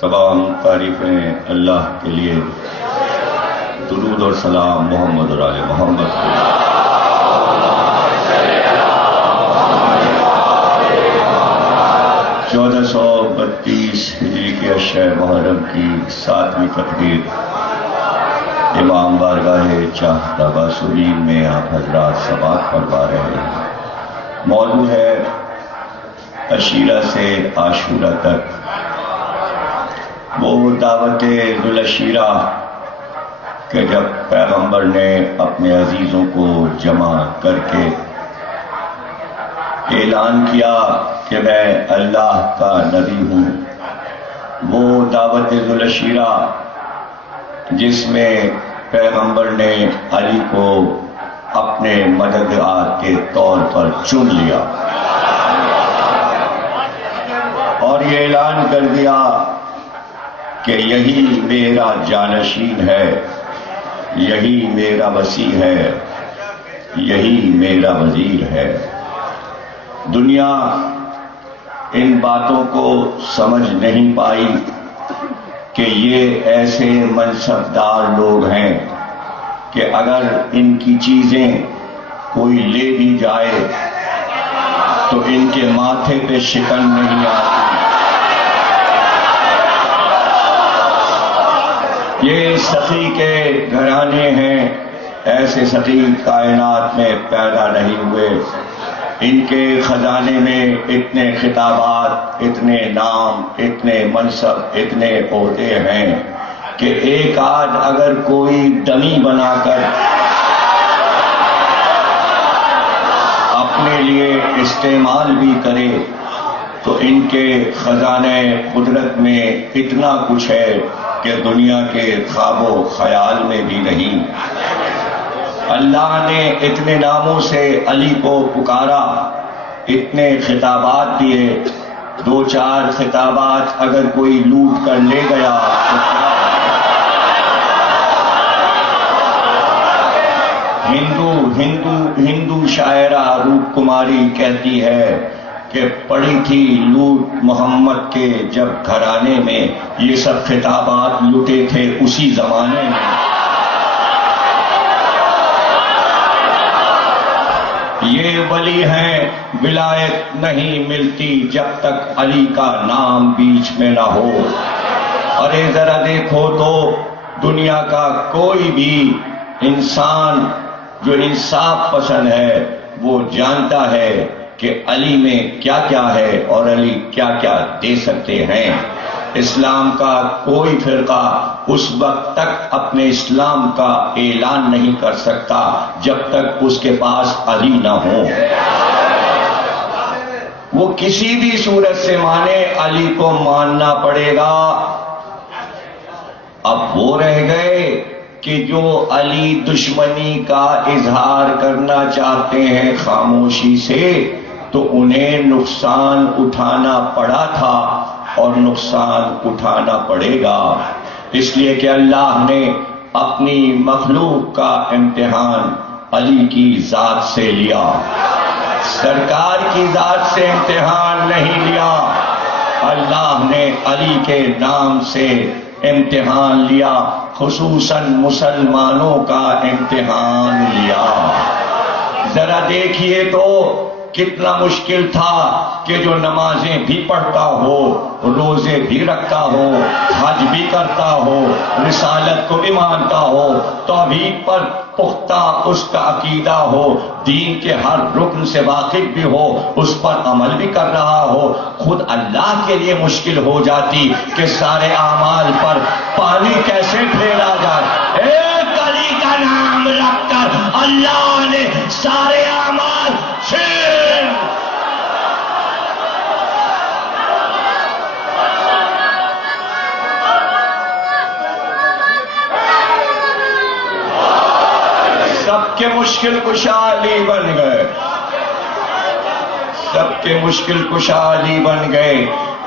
تمام تعریفیں اللہ کے لیے، درود اور سلام محمد اور آل محمد کو۔ 1432 ہجری کے اشہ محرم کی 7ویں تقریر امام بارگاہ چاہ ربا سلیم میں آپ حضرات سماعت فرما رہے ہیں۔ موضوع ہے عشیرہ سے عاشورہ تک، وہ دعوت ذوالعشیرہ کہ جب پیغمبر نے اپنے عزیزوں کو جمع کر کے اعلان کیا کہ میں اللہ کا نبی ہوں، وہ دعوت ذوالعشیرہ جس میں پیغمبر نے علی کو اپنے مددگار کے طور پر چن لیا اور یہ اعلان کر دیا کہ یہی میرا جانشین ہے، یہی میرا وصی ہے، یہی میرا وزیر ہے۔ دنیا ان باتوں کو سمجھ نہیں پائی کہ یہ ایسے منصبدار لوگ ہیں کہ اگر ان کی چیزیں کوئی لے بھی جائے تو ان کے ماتھے پہ شکن نہیں آتی۔ یہ سخی کے گھرانے ہیں، ایسے سخی کائنات میں پیدا نہیں ہوئے۔ ان کے خزانے میں اتنے خطابات، اتنے نام، اتنے منصب، اتنے عہدے ہیں کہ ایک آدھ اگر کوئی ڈمی بنا کر اپنے لیے استعمال بھی کرے تو ان کے خزانے قدرت میں اتنا کچھ ہے کہ دنیا کے خواب و خیال میں بھی نہیں۔ اللہ نے اتنے ناموں سے علی کو پکارا، اتنے خطابات دیے، 2-4 خطابات اگر کوئی لوٹ کر لے گیا تو ہندو شاعرہ روپ کماری کہتی ہے کہ پڑی تھی لوٹ محمد کے جب گھرانے میں، یہ سب خطابات لٹے تھے اسی زمانے میں۔ یہ ولی ہیں، ولایت نہیں ملتی جب تک علی کا نام بیچ میں نہ ہو۔ ارے ذرا دیکھو تو دنیا کا کوئی بھی انسان جو انصاف پسند ہے وہ جانتا ہے کہ علی میں کیا کیا ہے اور علی کیا کیا دے سکتے ہیں۔ اسلام کا کوئی فرقہ اس وقت تک اپنے اسلام کا اعلان نہیں کر سکتا جب تک اس کے پاس علی نہ ہو۔ وہ کسی بھی صورت سے مانے، علی کو ماننا پڑے گا۔ اب وہ رہ گئے کہ جو علی دشمنی کا اظہار کرنا چاہتے ہیں خاموشی سے، تو انہیں نقصان اٹھانا پڑا تھا اور نقصان اٹھانا پڑے گا، اس لیے کہ اللہ نے اپنی مخلوق کا امتحان علی کی ذات سے لیا، سرکار کی ذات سے امتحان نہیں لیا۔ اللہ نے علی کے نام سے امتحان لیا، خصوصاً مسلمانوں کا امتحان لیا۔ ذرا دیکھیے تو کتنا مشکل تھا کہ جو نمازیں بھی پڑھتا ہو، روزے بھی رکھتا ہو، حج بھی کرتا ہو، رسالت کو بھی مانتا ہو، توحید پر پختہ اس کا عقیدہ ہو، دین کے ہر رکن سے واقف بھی ہو، اس پر عمل بھی کر رہا ہو، خود اللہ کے لیے مشکل ہو جاتی کہ سارے اعمال پر پانی کیسے پھیرا جائے۔ ایک علی کا نام رکھ کر اللہ نے سارے اعمال سب کے مشکل کشا علی بن گئے، سب کے مشکل کشا علی بن گئے۔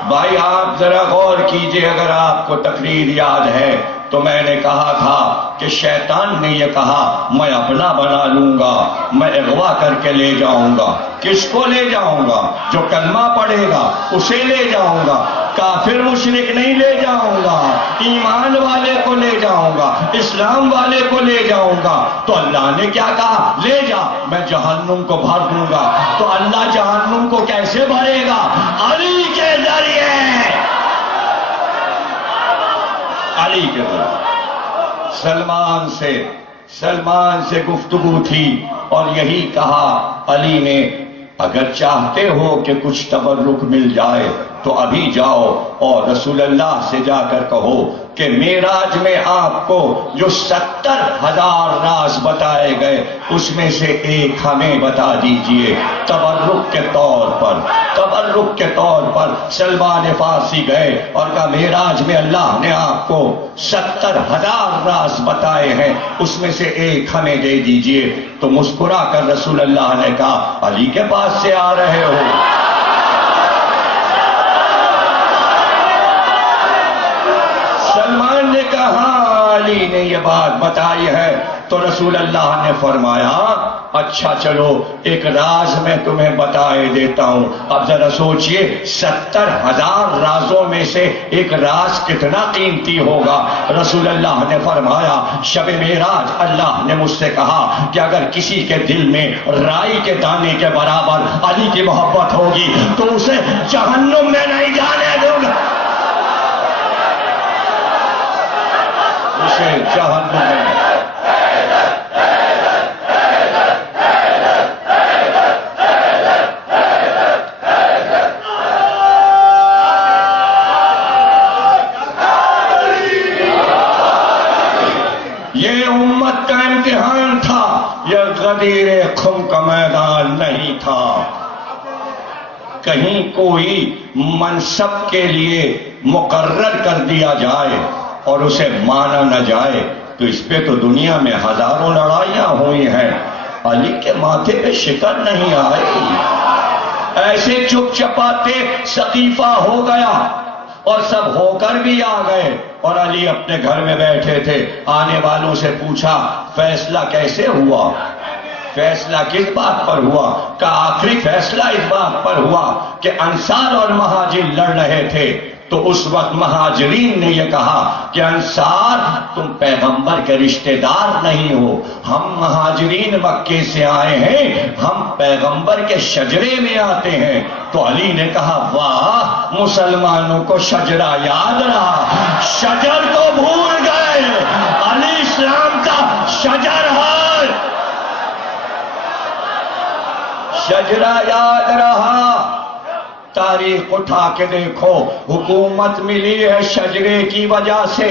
بھائی آپ ذرا غور کیجئے، اگر آپ کو تقریر یاد ہے تو میں نے کہا تھا کہ شیطان نے یہ کہا میں اپنا بنا لوں گا، میں اغوا کر کے لے جاؤں گا۔ کس کو لے جاؤں گا؟ جو کلمہ پڑھے گا اسے لے جاؤں گا۔ کافر مشرک نہیں لے جاؤں گا، ایمان والے کو لے جاؤں گا، اسلام والے کو لے جاؤں گا۔ تو اللہ نے کیا کہا؟ لے جا، میں جہنم کو بھر دوں گا۔ تو اللہ جہنم کو کیسے بھرے گا؟ علی کے ذریعے، علی کے ذریعے۔ سلمان سے گفتگو تھی اور یہی کہا علی نے، اگر چاہتے ہو کہ کچھ تبرک مل جائے تو ابھی جاؤ اور رسول اللہ سے جا کر کہو کہ معراج میں آپ کو جو 70,000 راز بتائے گئے اس میں سے ایک ہمیں بتا دیجئے تبرک کے طور پر۔ تبرک کے طور پر سلمان فارسی گئے اور کہا معراج میں اللہ نے آپ کو 70,000 راز بتائے ہیں، اس میں سے ایک ہمیں دے دیجئے۔ تو مسکرا کر رسول اللہ نے کہا علی کے پاس سے آ رہے ہو؟ سلمان نے کہا ہاں علی نے یہ بات بتائی ہے۔ تو رسول اللہ نے فرمایا اچھا چلو ایک راز میں تمہیں بتائے دیتا ہوں۔ اب ذرا سوچئے 70,000 رازوں میں سے ایک راز کتنا قیمتی ہوگا۔ رسول اللہ نے فرمایا شب معراج اللہ نے مجھ سے کہا کہ اگر کسی کے دل میں رائی کے دانے کے برابر علی کی محبت ہوگی تو اسے جہنم میں نہیں جانے دوں گا، اسے جہنم میں۔ یہ امت کا امتحان تھا، یہ غدیر خم کا میدان نہیں تھا۔ کہیں کوئی منصب کے لیے مقرر کر دیا جائے اور اسے مانا نہ جائے تو اس پہ تو دنیا میں ہزاروں لڑائیاں ہوئی ہیں، علی کے ماتھے پہ شکر نہیں آئی۔ ایسے چپ چپاتے سقیفہ ہو گیا اور سب ہو کر بھی آ گئے اور علی اپنے گھر میں بیٹھے تھے۔ آنے والوں سے پوچھا فیصلہ کیسے ہوا؟ فیصلہ کس بات پر ہوا؟ کہ آخری فیصلہ اس بات پر ہوا کہ انصار اور مہاجر لڑ رہے تھے۔ تو اس وقت مہاجرین نے یہ کہا کہ انصار تم پیغمبر کے رشتہ دار نہیں ہو، ہم مہاجرین مکے سے آئے ہیں، ہم پیغمبر کے شجرے میں آتے ہیں۔ تو علی نے کہا واہ مسلمانوں کو شجرہ یاد رہا، شجر کو بھول گئے، علی اسلام کا شجر ہے، شجرہ یاد رہا۔ تاریخ اٹھا کے دیکھو، حکومت ملی ہے شجرے کی وجہ سے۔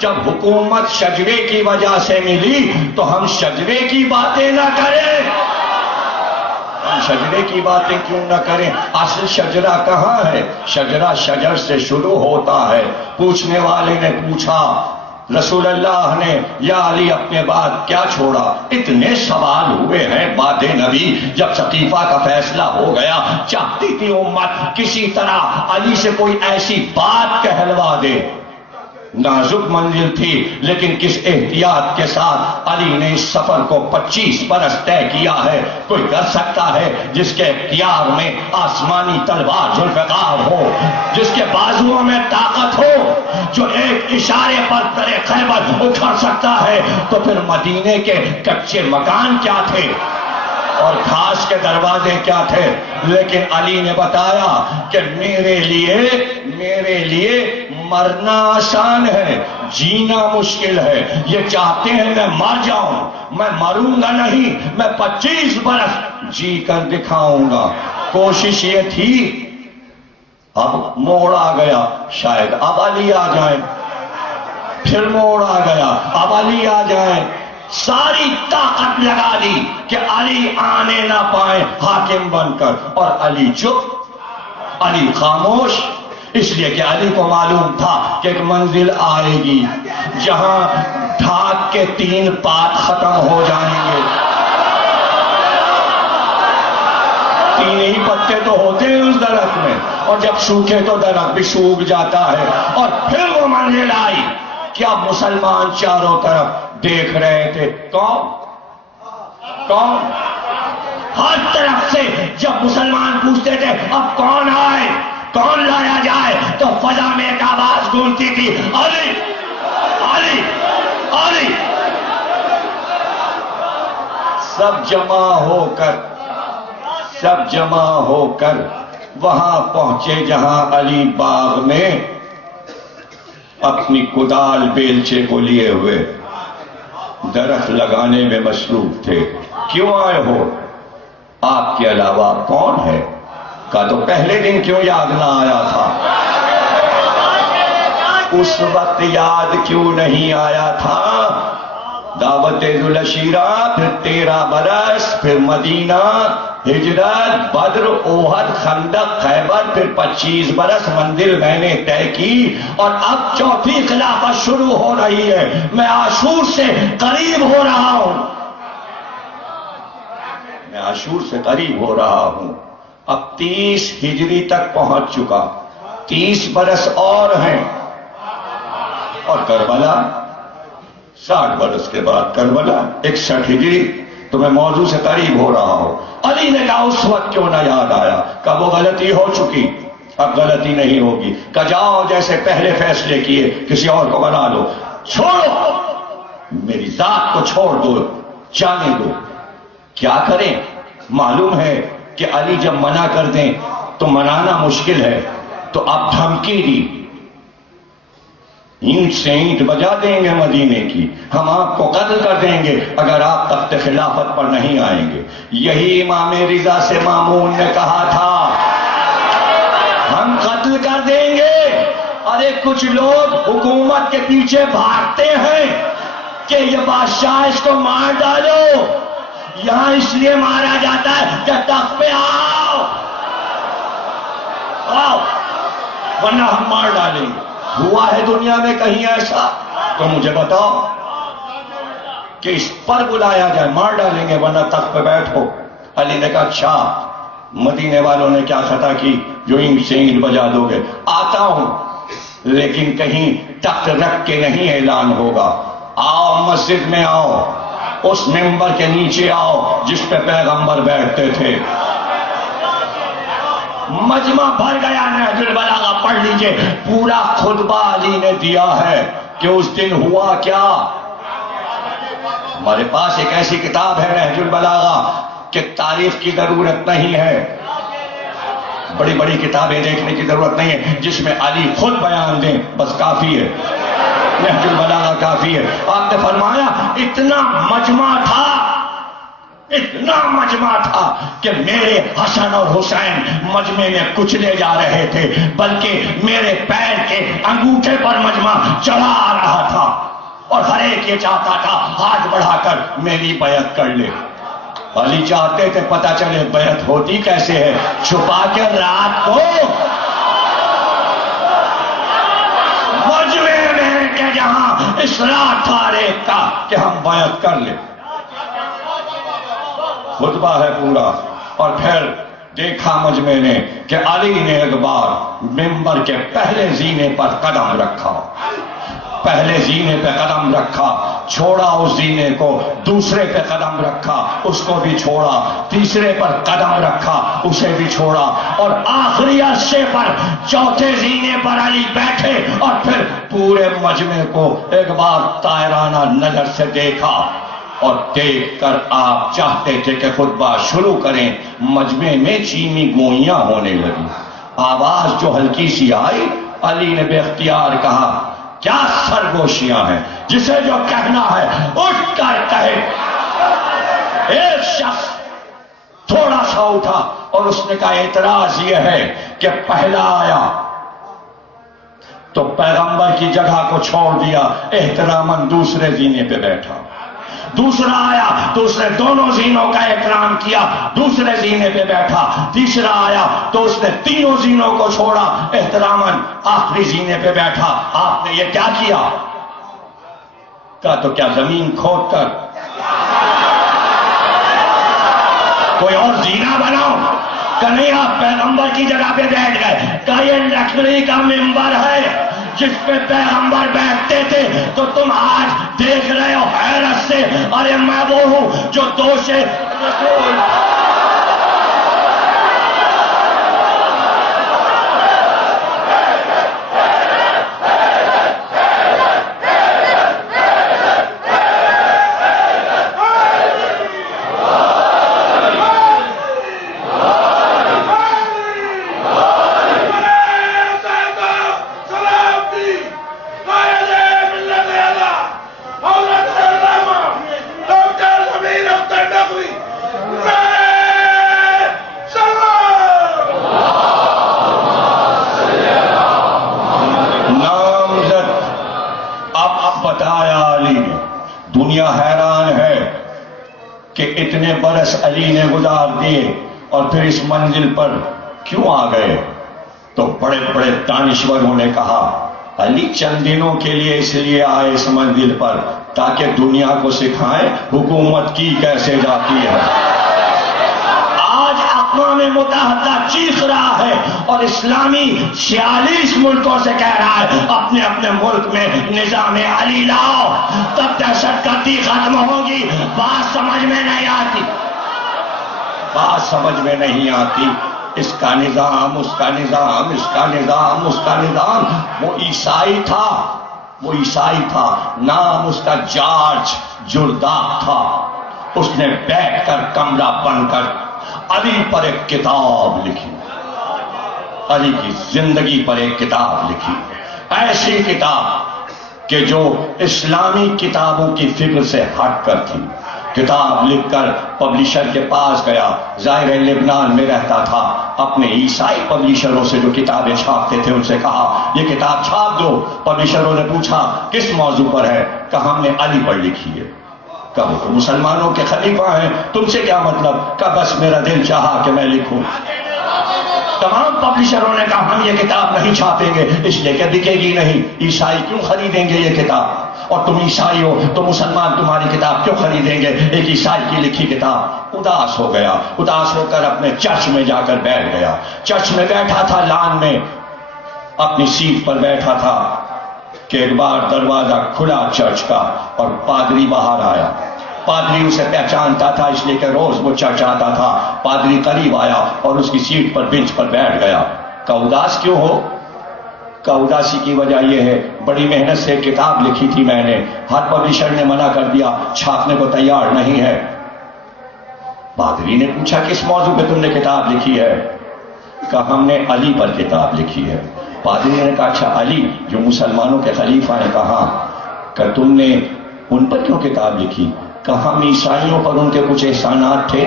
جب حکومت شجرے کی وجہ سے ملی تو ہم شجرے کی باتیں نہ کریں، ہم شجرے کی باتیں کیوں نہ کریں؟ اصل شجرہ کہاں ہے؟ شجرہ شجر سے شروع ہوتا ہے۔ پوچھنے والے نے پوچھا رسول اللہ نے یا علی اپنے بعد کیا چھوڑا؟ اتنے سوال ہوئے ہیں بعد نبی۔ جب سقیفہ کا فیصلہ ہو گیا چاہتی تھی امت کسی طرح علی سے کوئی ایسی بات کہلوا دے، نازک منزل تھی لیکن کس احتیاط کے ساتھ علی نے اس سفر کو 25 برس طے کیا ہے۔ کوئی کر سکتا ہے جس کے اختیار میں آسمانی تلوار ذوالفقار ہو، جس کے بازوؤں میں طاقت ہو، جو ایک اشارے پر ترے خیبر اکھڑ سکتا ہے، تو پھر مدینے کے کچے مکان کیا تھے اور گھاس کے دروازے کیا تھے؟ لیکن علی نے بتایا کہ میرے لیے مرنا آسان ہے، جینا مشکل ہے۔ یہ چاہتے ہیں میں مر جاؤں، میں مروں گا نہیں، میں 25 برس جی کر دکھاؤں گا۔ کوشش یہ تھی، اب موڑ آ گیا، شاید اب علی آ جائیں، پھر موڑ آ گیا، اب علی آ جائیں۔ ساری طاقت لگا دی کہ علی آنے نہ پائیں حاکم بن کر، اور علی چپ، علی خاموش، اس لیے کہ علی کو معلوم تھا کہ ایک منزل آئے گی جہاں ڈھاک کے 3 پات ختم ہو جائیں گے۔ 3 ہی پتے تو ہوتے ہیں اس درخت میں، اور جب سوکھے تو درخت بھی سوکھ جاتا ہے۔ اور پھر وہ منزل آئی کہ اب مسلمان چاروں طرف دیکھ رہے تھے، کون؟ ہر طرف سے جب مسلمان پوچھتے تھے اب کون آئے کون لایا جائے تو فضا میں ایک آواز گونجتی تھی، علی علی علی۔ سب جمع ہو کر وہاں پہنچے جہاں علی باغ میں اپنی کدال بیلچے کو لیے ہوئے درخت لگانے میں مصروف تھے۔ کیوں آئے ہو؟ آپ کے علاوہ کون ہے؟ کہا تو پہلے دن کیوں یاد نہ آیا تھا؟ اس وقت یاد کیوں نہیں آیا تھا؟ دعوت ذوالعشیرہ، پھر 13 برس، پھر مدینہ، ہجرت، بدر، احد، خندق، خیبر، پھر 25 برس منزل میں نے طے کی، اور اب چوتھی خلافت شروع ہو رہی ہے۔ میں عاشور سے قریب ہو رہا ہوں، میں عاشور سے قریب ہو رہا ہوں۔ اب 30 ہجری تک پہنچ چکا، 30 برس اور ہیں، اور کربلا 60 برس کے بعد کربلا 61 ہجری، تو میں موضوع سے قریب ہو رہا ہوں۔ علی نے کہا اس وقت کیوں نہ یاد آیا؟ کہ وہ غلطی ہو چکی، اب غلطی نہیں ہوگی۔ کہ جاؤ جیسے پہلے فیصلے کیے کسی اور کو بنا لو، چھوڑو میری ذات کو، چھوڑ دو، جانے دو۔ کیا کریں؟ معلوم ہے کہ علی جب منع کر دیں تو منانا مشکل ہے، تو اب دھمکی دی، اینٹ سے اینٹ بجا دیں گے مدینے کی، ہم آپ کو قتل کر دیں گے اگر آپ تخت خلافت پر نہیں آئیں گے۔ یہی امام رضا سے مامون نے کہا تھا، ہم قتل کر دیں گے۔ ارے کچھ لوگ حکومت کے پیچھے بھاگتے ہیں کہ یہ بادشاہ اس کو مار ڈالو، یہاں اس لیے مارا جاتا ہے کہ تخت پہ آؤ آؤ ورنہ ہم مار ڈالیں گے۔ ہوا ہے دنیا میں کہیں ایسا؟ تو مجھے بتاؤ کہ اس پر بلایا جائے، مار ڈالیں گے ورنہ تخت پہ بیٹھو۔ علی نے کہا اچھا، مدینے والوں نے کیا خطا کی جو اینٹ سے اینٹ بجا دو گے؟ آتا ہوں، لیکن کہیں تخت رکھ کے نہیں اعلان ہوگا۔ آؤ مسجد میں آؤ، اس ممبر کے نیچے آؤ جس پہ پیغمبر بیٹھتے تھے۔ مجمع بھر گیا، نہج البلاغہ پڑھ لیجئے، پورا خطبہ علی نے دیا ہے کہ اس دن ہوا کیا۔ ہمارے پاس ایک ایسی کتاب ہے نہج البلاغہ کہ تاریخ کی ضرورت نہیں ہے، بڑی بڑی کتابیں دیکھنے کی ضرورت نہیں ہے، جس میں علی خود بیان دیں بس کافی ہے، نہج البلاغہ کافی ہے۔ آپ نے فرمایا اتنا مجمع تھا، اتنا مجمع تھا کہ میرے حسن اور حسین مجمع میں کچلے جا رہے تھے، بلکہ میرے پیر کے انگوٹھے پر مجمع چڑھا آ رہا تھا، اور ہر ایک یہ چاہتا تھا ہاتھ بڑھا کر میری بیعت کر لے۔ علی چاہتے تھے پتہ چلے بیعت ہوتی کیسے ہے، چھپا کے رات کو مجمع میں کہ جہاں اصرار تھا ایک کا کہ ہم بیعت کر لیں۔ خطبہ ہے پورا، اور پھر دیکھا مجمع نے کہ علی نے ایک بار ممبر کے پہلے زینے پر قدم رکھا، پہلے زینے پہ قدم رکھا، چھوڑا اس زینے کو، دوسرے پہ قدم رکھا، اس کو بھی چھوڑا، تیسرے پر قدم رکھا، اسے بھی چھوڑا، اور آخری عرصے پر چوتھے زینے پر علی بیٹھے، اور پھر پورے مجمع کو ایک بار طائرانہ نظر سے دیکھا، اور دیکھ کر آپ چاہتے تھے کہ خطبہ شروع کریں، مجمع میں چینی گوئیاں ہونے لگی۔ آواز جو ہلکی سی آئی، علی نے بے اختیار کہا کیا سرگوشیاں ہیں، جسے جو کہنا ہے اٹھ کر کہے۔ ایک شخص تھوڑا سا اٹھا اور اس نے کہا اعتراض یہ ہے کہ پہلا آیا تو پیغمبر کی جگہ کو چھوڑ دیا، احتراماً دوسرے زینے پہ بیٹھا، دوسرا آیا تو اس نے دونوں زینوں کا احترام کیا، دوسرے زینے پہ بیٹھا، تیسرا آیا تو اس نے تینوں زینوں کو چھوڑا، احتراماً آخری زینے پہ بیٹھا۔ آپ نے یہ کیا کیا؟ کہا تو کیا زمین کھود کر کوئی اور زینہ بناؤ؟ کہ نہیں، آپ پیغمبر کی جگہ پہ بیٹھ گئے۔ کہ یہ لکڑی کا ممبر ہے جس پہ پیغمبر بیٹھتے تھے، تو تم آج دیکھ رہے ہو حیرت سے، ارے میں وہ ہوں جو دوشے برس علی نے گزار دیے اور پھر اس منزل پر کیوں آ گئے؟ تو بڑے بڑے دانشوروں نے کہا علی چند دنوں کے لیے اس لیے آئے اس منزل پر تاکہ دنیا کو سکھائیں حکومت کی کیسے جاتی ہے۔ آج اقوام متحدہ چیخ رہا ہے اور اسلامی 46 ملکوں سے کہہ رہا ہے اپنے اپنے ملک میں نظام علی لاؤ، تب دہشت گردی ختم ہوگی۔ بات سمجھ میں نہیں آتی، بات سمجھ میں نہیں آتی۔ اس کا نظام، اس کا نظام، اس کا نظام، اس کا نظام۔ وہ عیسائی تھا، وہ عیسائی تھا، نام اس کا جارج جرداق تھا۔ اس نے بیٹھ کر کمرہ بن کر علی پر ایک کتاب لکھی، علی کی زندگی پر ایک کتاب لکھی، ایسی کتاب کہ جو اسلامی کتابوں کی فکر سے ہٹ کر تھی۔ کتاب لکھ کر پبلشر کے پاس گیا، ظاہر لبنان میں رہتا تھا، اپنے عیسائی پبلشروں سے جو کتابیں چھاپتے تھے ان سے کہا یہ کتاب چھاپ دو۔ پبلشروں نے پوچھا کس موضوع پر ہے؟ کہا ہم نے علی پر لکھی ہے۔ کہا وہ تو مسلمانوں کے خلیفہ ہیں، تم سے کیا مطلب؟ کہا بس میرا دل چاہا کہ میں لکھوں۔ تمام پبلشروں نے کہا ہم یہ کتاب نہیں چھاپیں گے اس لیے کہ بکے گی نہیں، عیسائی کیوں خریدیں گے یہ کتاب؟ اور تم عیسائی ہو تو مسلمان تمہاری کتاب کیوں خریدیں گے؟ ایک عیسائی کی لکھی کتاب۔ اداس ہو گیا، اداس ہو کر اپنے چرچ میں جا کر بیٹھ گیا۔ چرچ میں بیٹھا تھا، لان میں اپنی سیٹ پر بیٹھا تھا کہ ایک بار دروازہ کھلا چرچ کا اور پادری باہر آیا۔ پادری اسے پہچانتا تھا اس لیے کہ روز وہ چرچ آتا تھا۔ پادری قریب آیا اور اس کی سیٹ پر بینچ پر بیٹھ گیا۔ کہ اداس کیوں ہو؟ کہ اداسی کی وجہ یہ ہے بڑی محنت سے کتاب لکھی تھی میں نے، ہر پبلشر نے منع کر دیا، چھاپنے کو تیار نہیں ہے۔ پادری نے پوچھا کس موضوع پہ تم نے کتاب لکھی ہے؟ کہا ہم نے علی پر کتاب لکھی ہے۔ پادری نے کہا اچھا علی جو مسلمانوں کے خلیفہ ہیں، کہا کہ تم نے ان پر کیوں کتاب لکھی؟ کہا ہم عیسائیوں پر ان کے کچھ احسانات تھے،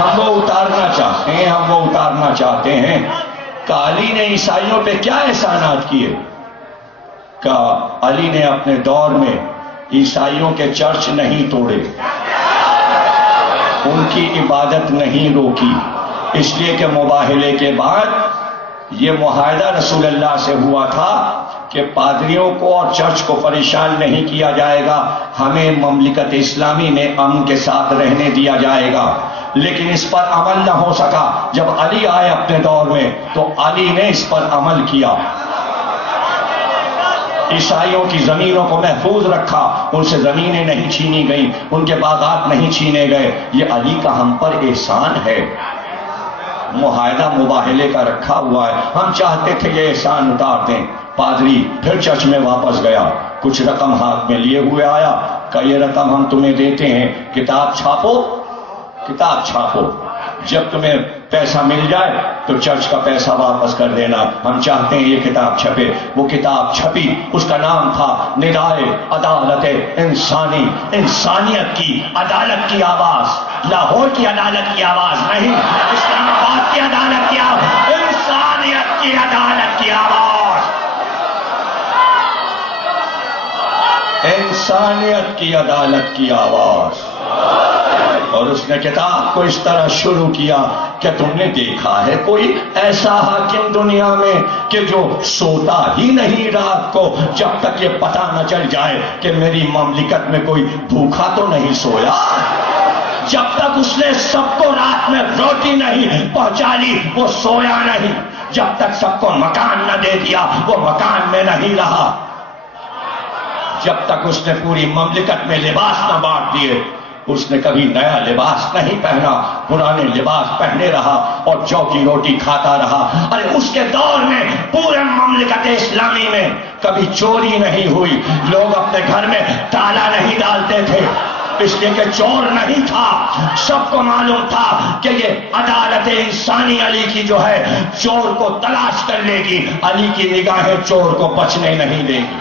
ہم وہ اتارنا چاہتے ہیں، ہم وہ اتارنا چاہتے ہیں۔ کہ علی نے عیسائیوں پہ کیا احسانات کیے؟ کہ علی نے اپنے دور میں عیسائیوں کے چرچ نہیں توڑے، ان کی عبادت نہیں روکی، اس لیے کہ مباہلے کے بعد یہ معاہدہ رسول اللہ سے ہوا تھا کہ پادریوں کو اور چرچ کو پریشان نہیں کیا جائے گا، ہمیں مملکت اسلامی میں امن کے ساتھ رہنے دیا جائے گا۔ لیکن اس پر عمل نہ ہو سکا۔ جب علی آئے اپنے دور میں تو علی نے اس پر عمل کیا، عیسائیوں کی زمینوں کو محفوظ رکھا، ان سے زمینیں نہیں چھینی گئیں، ان کے باغات نہیں چھینے گئے۔ یہ علی کا ہم پر احسان ہے، معاہدہ مباہلے کا رکھا ہوا ہے، ہم چاہتے تھے یہ احسان اتار دیں۔ پادری پھر چرچ میں واپس گیا، کچھ رقم ہاتھ میں لیے ہوئے آیا کہ یہ رقم ہم تمہیں دیتے ہیں، کتاب چھاپو، کتاب چھاپو، جب تمہیں پیسہ مل جائے تو چرچ کا پیسہ واپس کر دینا، ہم چاہتے ہیں یہ کتاب چھپے۔ وہ کتاب چھپی، اس کا نام تھا ندائے عدالت انسانی، انسانیت کی عدالت کی آواز، لاہور کی عدالت کی آواز نہیں، اسلام آباد کی عدالت کی آواز، انسانیت کی عدالت کی آواز، انسانیت کی عدالت کی آواز۔ اور اس نے کتاب کو اس طرح شروع کیا کہ تم نے دیکھا ہے کوئی ایسا حاکم دنیا میں کہ جو سوتا ہی نہیں رات کو جب تک یہ پتہ نہ چل جائے کہ میری مملکت میں کوئی بھوکا تو نہیں سویا، جب تک اس نے سب کو رات میں روٹی نہیں پہنچا لی وہ سویا نہیں، جب تک سب کو مکان نہ دے دیا وہ مکان میں نہیں رہا، جب تک اس نے پوری مملکت میں لباس نہ بانٹ دیے اس نے کبھی نیا لباس نہیں پہنا، پرانے لباس پہنے رہا اور جو کی روٹی کھاتا رہا۔ ارے اس کے دور میں پورے مملکت اسلامی میں کبھی چوری نہیں ہوئی، لوگ اپنے گھر میں تالا نہیں ڈالتے تھے اس لیے کہ چور نہیں تھا، سب کو معلوم تھا کہ یہ عدالت انسانی علی کی جو ہے چور کو تلاش کر لے گی، علی کی نگاہیں چور کو بچنے نہیں دے گی۔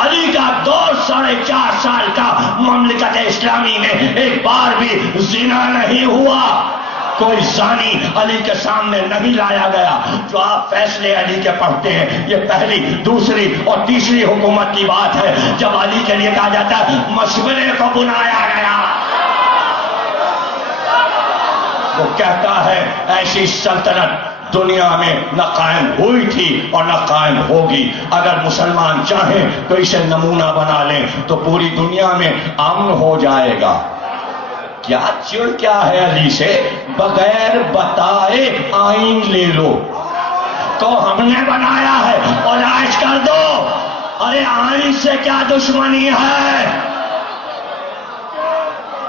علی کا دور 4.5 سال کا مملکت اسلامی میں ایک بار بھی زنا نہیں ہوا، کوئی زانی علی کے سامنے نہیں لایا گیا. جو آپ فیصلے علی کے پڑھتے ہیں یہ پہلی دوسری اور تیسری حکومت کی بات ہے جب علی کے لیے کہا جاتا ہے مشورے کو بلایا گیا. وہ کہتا ہے ایسی سلطنت دنیا میں نہ قائم ہوئی تھی اور نہ قائم ہوگی. اگر مسلمان چاہیں تو اسے نمونہ بنا لیں تو پوری دنیا میں امن ہو جائے گا. کیا چڑ کیا ہے علی سے؟ بغیر بتائے آئین لے لو کو ہم نے بنایا ہے اور عائش کر دو. ارے آئین سے کیا دشمنی ہے؟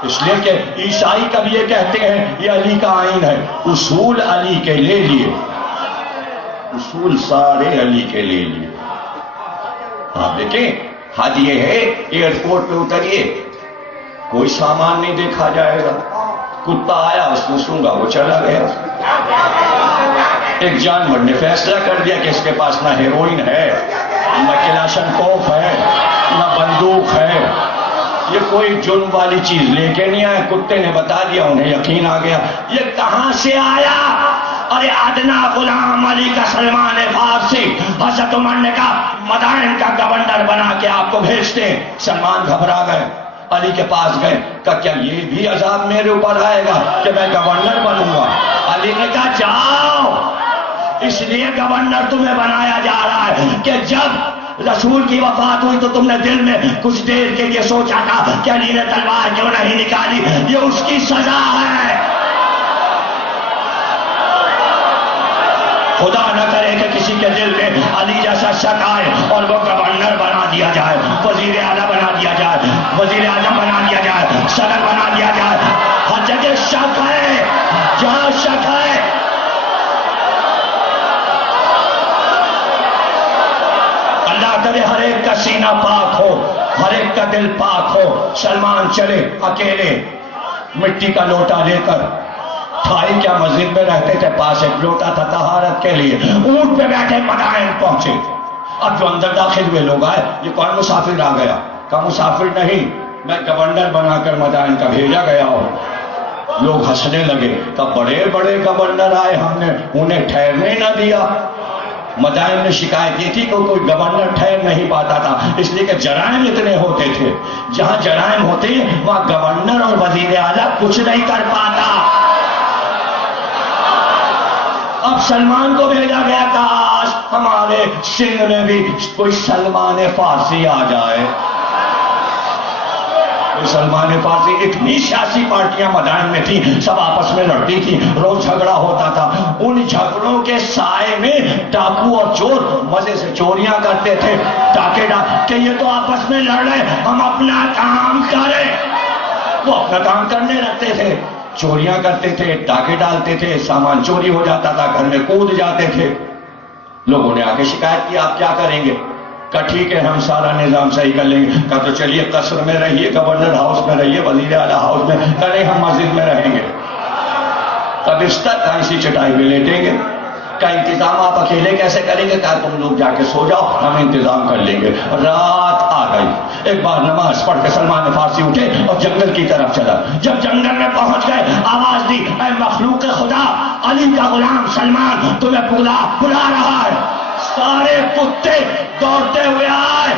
اس لیے کہ عیسائی کب یہ کہتے ہیں یہ علی کا آئین ہے. اصول علی کے لے لیے، اصول سارے علی کے لے لیے. آپ دیکھیں حد یہ ہے ایئرپورٹ پہ اتریے کوئی سامان نہیں دیکھا جائے گا. کتا آیا اس نے سونگا وہ چلا گیا. ایک جانور نے فیصلہ کر دیا کہ اس کے پاس نہ ہیروئن ہے نہ کلاشنکوف ہے نہ بندوق ہے، یہ کوئی جرم والی چیز لے کے نہیں آیا. کتے نے بتا دیا انہیں یقین آ گیا. یہ کہاں سے آیا؟ ارے ادنا غلام علی کا سلمان فارسی. حضرت عمر نے کہا مدائن کا گورنر بنا کے آپ کو بھیجتے ہیں. سلمان گھبرا گئے، علی کے پاس گئے، کہا کیا یہ بھی عذاب میرے اوپر آئے گا کہ میں گورنر بنوں گا؟ علی نے کہا جاؤ، اس لیے گورنر تمہیں بنایا جا رہا ہے کہ جب رسول کی وفات ہوئی تو تم نے دل میں کچھ دیر کے لیے سوچا تھا کہ علی نے تلوار کیوں نہیں نکالی. یہ اس کی سزا ہے. خدا نہ کرے کہ کسی کے دل میں علی جیسا شک آئے اور وہ گورنر بنا دیا جائے، وزیر اعلیٰ بنا دیا جائے، وزیر اعظم بنا دیا جائے، صدر بنا دیا جائے. ہر جگہ شک ہے، جہاں شک ہے. اللہ کرے ہر ایک کا سینہ پاک ہو، ہر ایک کا دل پاک ہو. سلمان چلے اکیلے مٹی کا لوٹا لے کر. بھائی کیا مسجد میں رہتے تھے، پاس ایک لوٹا تھا طہارت کے لیے. اونٹ پہ بیٹھے مدائن پہنچے. اب جو اندر داخل ہوئے لوگ آئے، یہ کون مسافر آ گیا؟ کہا مسافر نہیں، میں گورنر بنا کر مدائن کا بھیجا گیا ہوں. لوگ ہنسنے لگے. کہا بڑے بڑے گورنر آئے، ہم نے انہیں ٹھہرنے نہ دیا. مدائن نے شکایت کی تھی کہ کوئی گورنر ٹھہر نہیں پاتا تھا، اس لیے کہ جرائم اتنے ہوتے تھے. جہاں جرائم ہوتے وہاں گورنر اور وزیر اعلیٰ کچھ نہیں کر پاتا. اب سلمان کو بھیجا گیا، کاش ہمارے سندھ میں بھی کوئی سلمان فارسی آ جائے. سلمان فارسی. اتنی سیاسی پارٹیاں مدائن میں تھیں، سب آپس میں لڑتی تھیں، روز جھگڑا ہوتا تھا. ان جھگڑوں کے سائے میں ڈاکو اور چور مزے سے چوریاں کرتے تھے، ڈاکے کہ یہ تو آپس میں لڑ رہے، ہم اپنا کام کریں. وہ اپنا کام کرنے لگتے تھے، چوریاں کرتے تھے، ڈاکے ڈالتے تھے، سامان چوری ہو جاتا تھا، گھر میں کود جاتے تھے. لوگوں نے آ کے شکایت کی آپ کیا کریں گے؟ کہا ٹھیک ہے ہم سارا نظام صحیح کر لیں گے. کہا تو چلیے قصر میں رہیے، گورنر ہاؤس میں رہیے، وزیر اعلیٰ ہاؤس میں. کہا نہیں ہم مسجد میں رہیں گے. کب اس تک ایسی چٹائی میں لیٹیں گے. کا انتظام آپ اکیلے کیسے کریں گے؟ کہا تم لوگ جا کے سو جاؤ، ہم انتظام کر لیں گے. رات آ گئی. ایک بار نماز پڑھ کے سلمان فارسی اٹھے اور جنگل کی طرف چلا. جب جنگل میں پہنچ گئے آواز دی، اے مخلوق خدا، علی کا غلام سلمان تمہیں بلا رہا ہے. سارے کتے دوڑتے ہوئے آئے،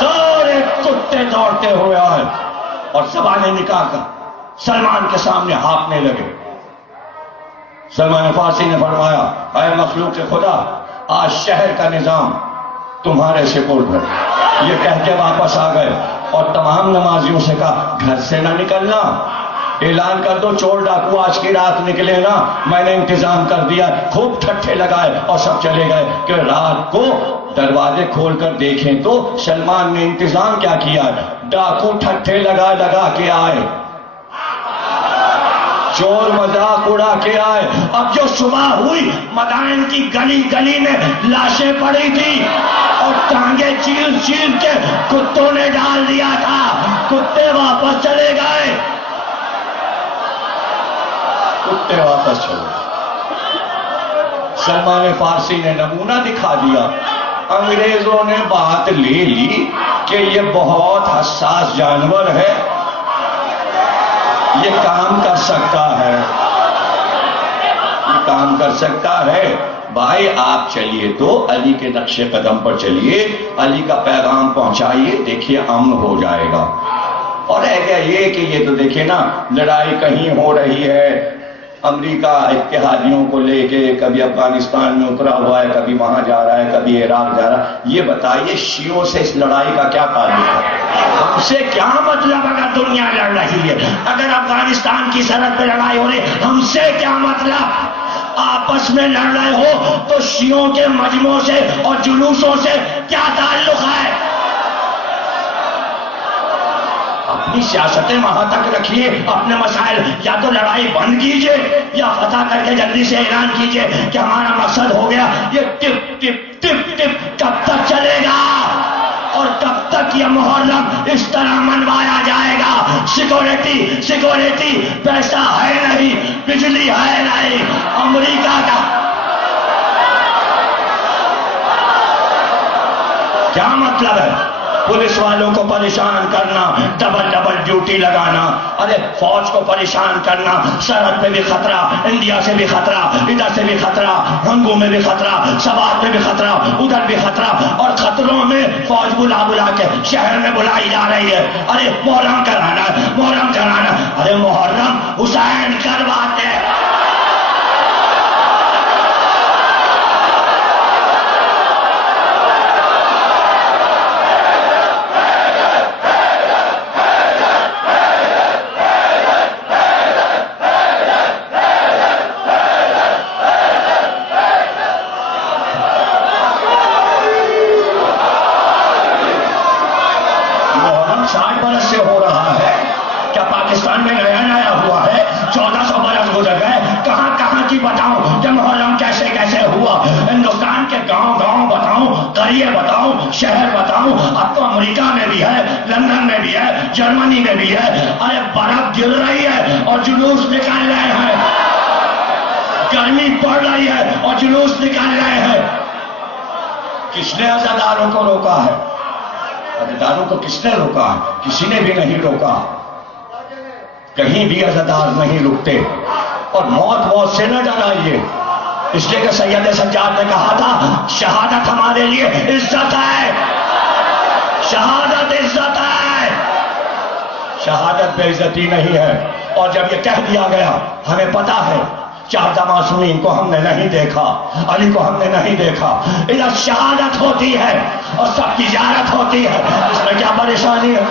سارے کتے دوڑتے ہوئے آئے اور زبانیں نکال کر سلمان کے سامنے ہانپنے لگے. سلمان فارسی نے فرمایا، اے مخلوق خدا، آج شہر کا نظام تمہارے سپرد ہے. یہ کہہ کے واپس آ گئے اور تمام نمازیوں سے کہا گھر سے نہ نکلنا، اعلان کر دو چور ڈاکو آج کی رات نکلے نا، میں نے انتظام کر دیا. خوب ٹھٹھے لگائے اور سب چلے گئے کہ رات کو دروازے کھول کر دیکھیں تو سلمان نے انتظام کیا کیا. ڈاکو ٹھٹھے لگا لگا کے آئے، چور مذاق اڑا کے آئے. اب جو صبح ہوئی مدائن کی گلی گلی میں لاشیں پڑی تھی اور ٹانگیں چیل چیل کے کتوں نے ڈال دیا تھا. کتے واپس چلے گئے، کتے واپس چلے. سلمان فارسی نے نمونہ دکھا دیا. انگریزوں نے بات لے لی کہ یہ بہت حساس جانور ہے، یہ کام کر سکتا ہے، یہ کام کر سکتا ہے۔ بھائی آپ چلیے تو علی کے نقش قدم پر چلیے، علی کا پیغام پہنچائیے، دیکھیے امن ہو جائے گا۔ اور ہے کیا یہ کہ یہ تو دیکھیں نا، لڑائی کہیں ہو رہی ہے، امریکہ اتحادیوں کو لے کے کبھی افغانستان میں اترا ہوا ہے، کبھی وہاں جا رہا ہے، کبھی عراق جا رہا ہے۔ یہ بتائیے شیعوں سے اس لڑائی کا کیا تعلق ہے؟ ہم سے کیا مطلب اگر دنیا لڑ رہی ہے؟ اگر افغانستان کی سرحد پہ لڑائی ہو رہی ہے، ہم سے کیا مطلب؟ آپس میں لڑ رہے ہو تو شیعوں کے مجموعوں سے اور جلوسوں سے کیا تعلق ہے؟ اپنی سیاستیں وہاں تک رکھیے، اپنے مسائل یا تو لڑائی بند کیجئے یا فتح کر کے جلدی سے اعلان کیجئے کہ ہمارا مقصد ہو گیا۔ یہ ٹپ ٹپ ٹپ ٹپ کب تک چلے گا اور کب تک یہ محرم اس طرح منوایا جائے گا؟ سیکورٹی پیسہ ہے نہیں، بجلی ہے نہیں، امریکہ کا کیا مطلب ہے؟ پولیس والوں کو پریشان کرنا، ڈبل ڈیوٹی لگانا، ارے فوج کو پریشان کرنا، سرحد پہ بھی خطرہ، انڈیا سے بھی خطرہ، ادھر سے بھی خطرہ، ہنگو میں بھی خطرہ، سوات میں بھی خطرہ، ادھر بھی خطرہ، اور خطروں میں فوج بلا کے شہر میں بلائی جا رہی ہے۔ ارے محرم کرانا، محرم کرانا، ارے محرم حسین کرواتے۔ پاکستان میں نیا ہوا ہے، 1400 برس گزر گئے، کہاں کہاں کی بتاؤں کہ محرم کیسے کیسے ہوا؟ ہندوستان کے گاؤں بتاؤں، قریے بتاؤں، شہر بتاؤں؟ اب تو امریکہ میں بھی ہے، لندن میں بھی ہے، جرمنی میں بھی ہے۔ ارے برف گر رہی ہے اور جلوس نکال رہے ہیں، گرمی پڑ رہی ہے اور جلوس نکال رہے ہیں۔ کس نے عزاداروں کو روکا ہے؟ عزاداروں کو کس نے روکا ہے؟ کسی نے بھی نہیں روکا، کہیں بھی عزادار نہیں رکتے۔ اور موت سے نہ ڈرائیے، اس لیے کہ سید سجاد نے کہا تھا شہادت ہمارے لیے عزت ہے، شہادت عزت ہے، شہادت بے عزتی نہیں ہے۔ اور جب یہ کہہ دیا گیا، ہمیں پتا ہے 14 معصومین کو ہم نے نہیں دیکھا، علی کو ہم نے نہیں دیکھا، ادھر شہادت ہوتی ہے اور سب کی زیارت ہوتی ہے، اس میں کیا پریشانی ہے؟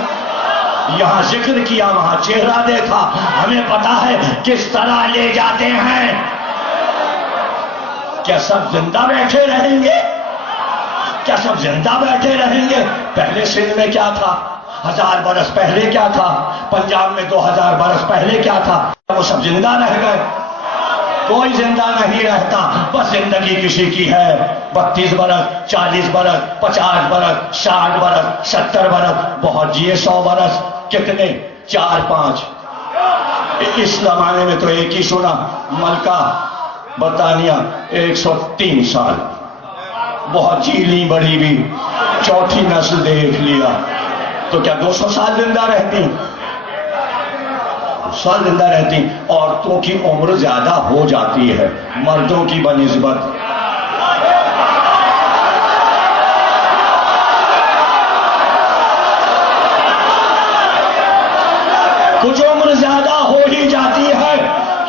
یہاں ذکر کیا، وہاں چہرہ دیکھا، ہمیں پتا ہے کس طرح لے جاتے ہیں۔ کیا سب زندہ بیٹھے رہیں گے؟ کیا سب زندہ بیٹھے رہیں گے؟ پہلے سندھ میں کیا تھا؟ 1000 برس پہلے کیا تھا؟ پنجاب میں 2000 برس پہلے کیا تھا؟ وہ سب زندہ رہ گئے؟ کوئی زندہ نہیں رہتا، بس زندگی کسی کی ہے 32 برس، 40 برس، 50 برس، 60 برس، 70 برس، بہت جیے 100 برس، کتنے؟ 4-5۔ اس زمانے میں تو ایک ہی سنا، ملکہ برطانیہ 103 سال، بہت جیلی بڑی بھی، چوتھی نسل دیکھ لیا، تو کیا 200 سال زندہ رہتی؟ سال زندہ رہتی۔ عورتوں کی عمر زیادہ ہو جاتی ہے مردوں کی بنسبت۔ کچھ عمر زیادہ ہو ہی جاتی ہے۔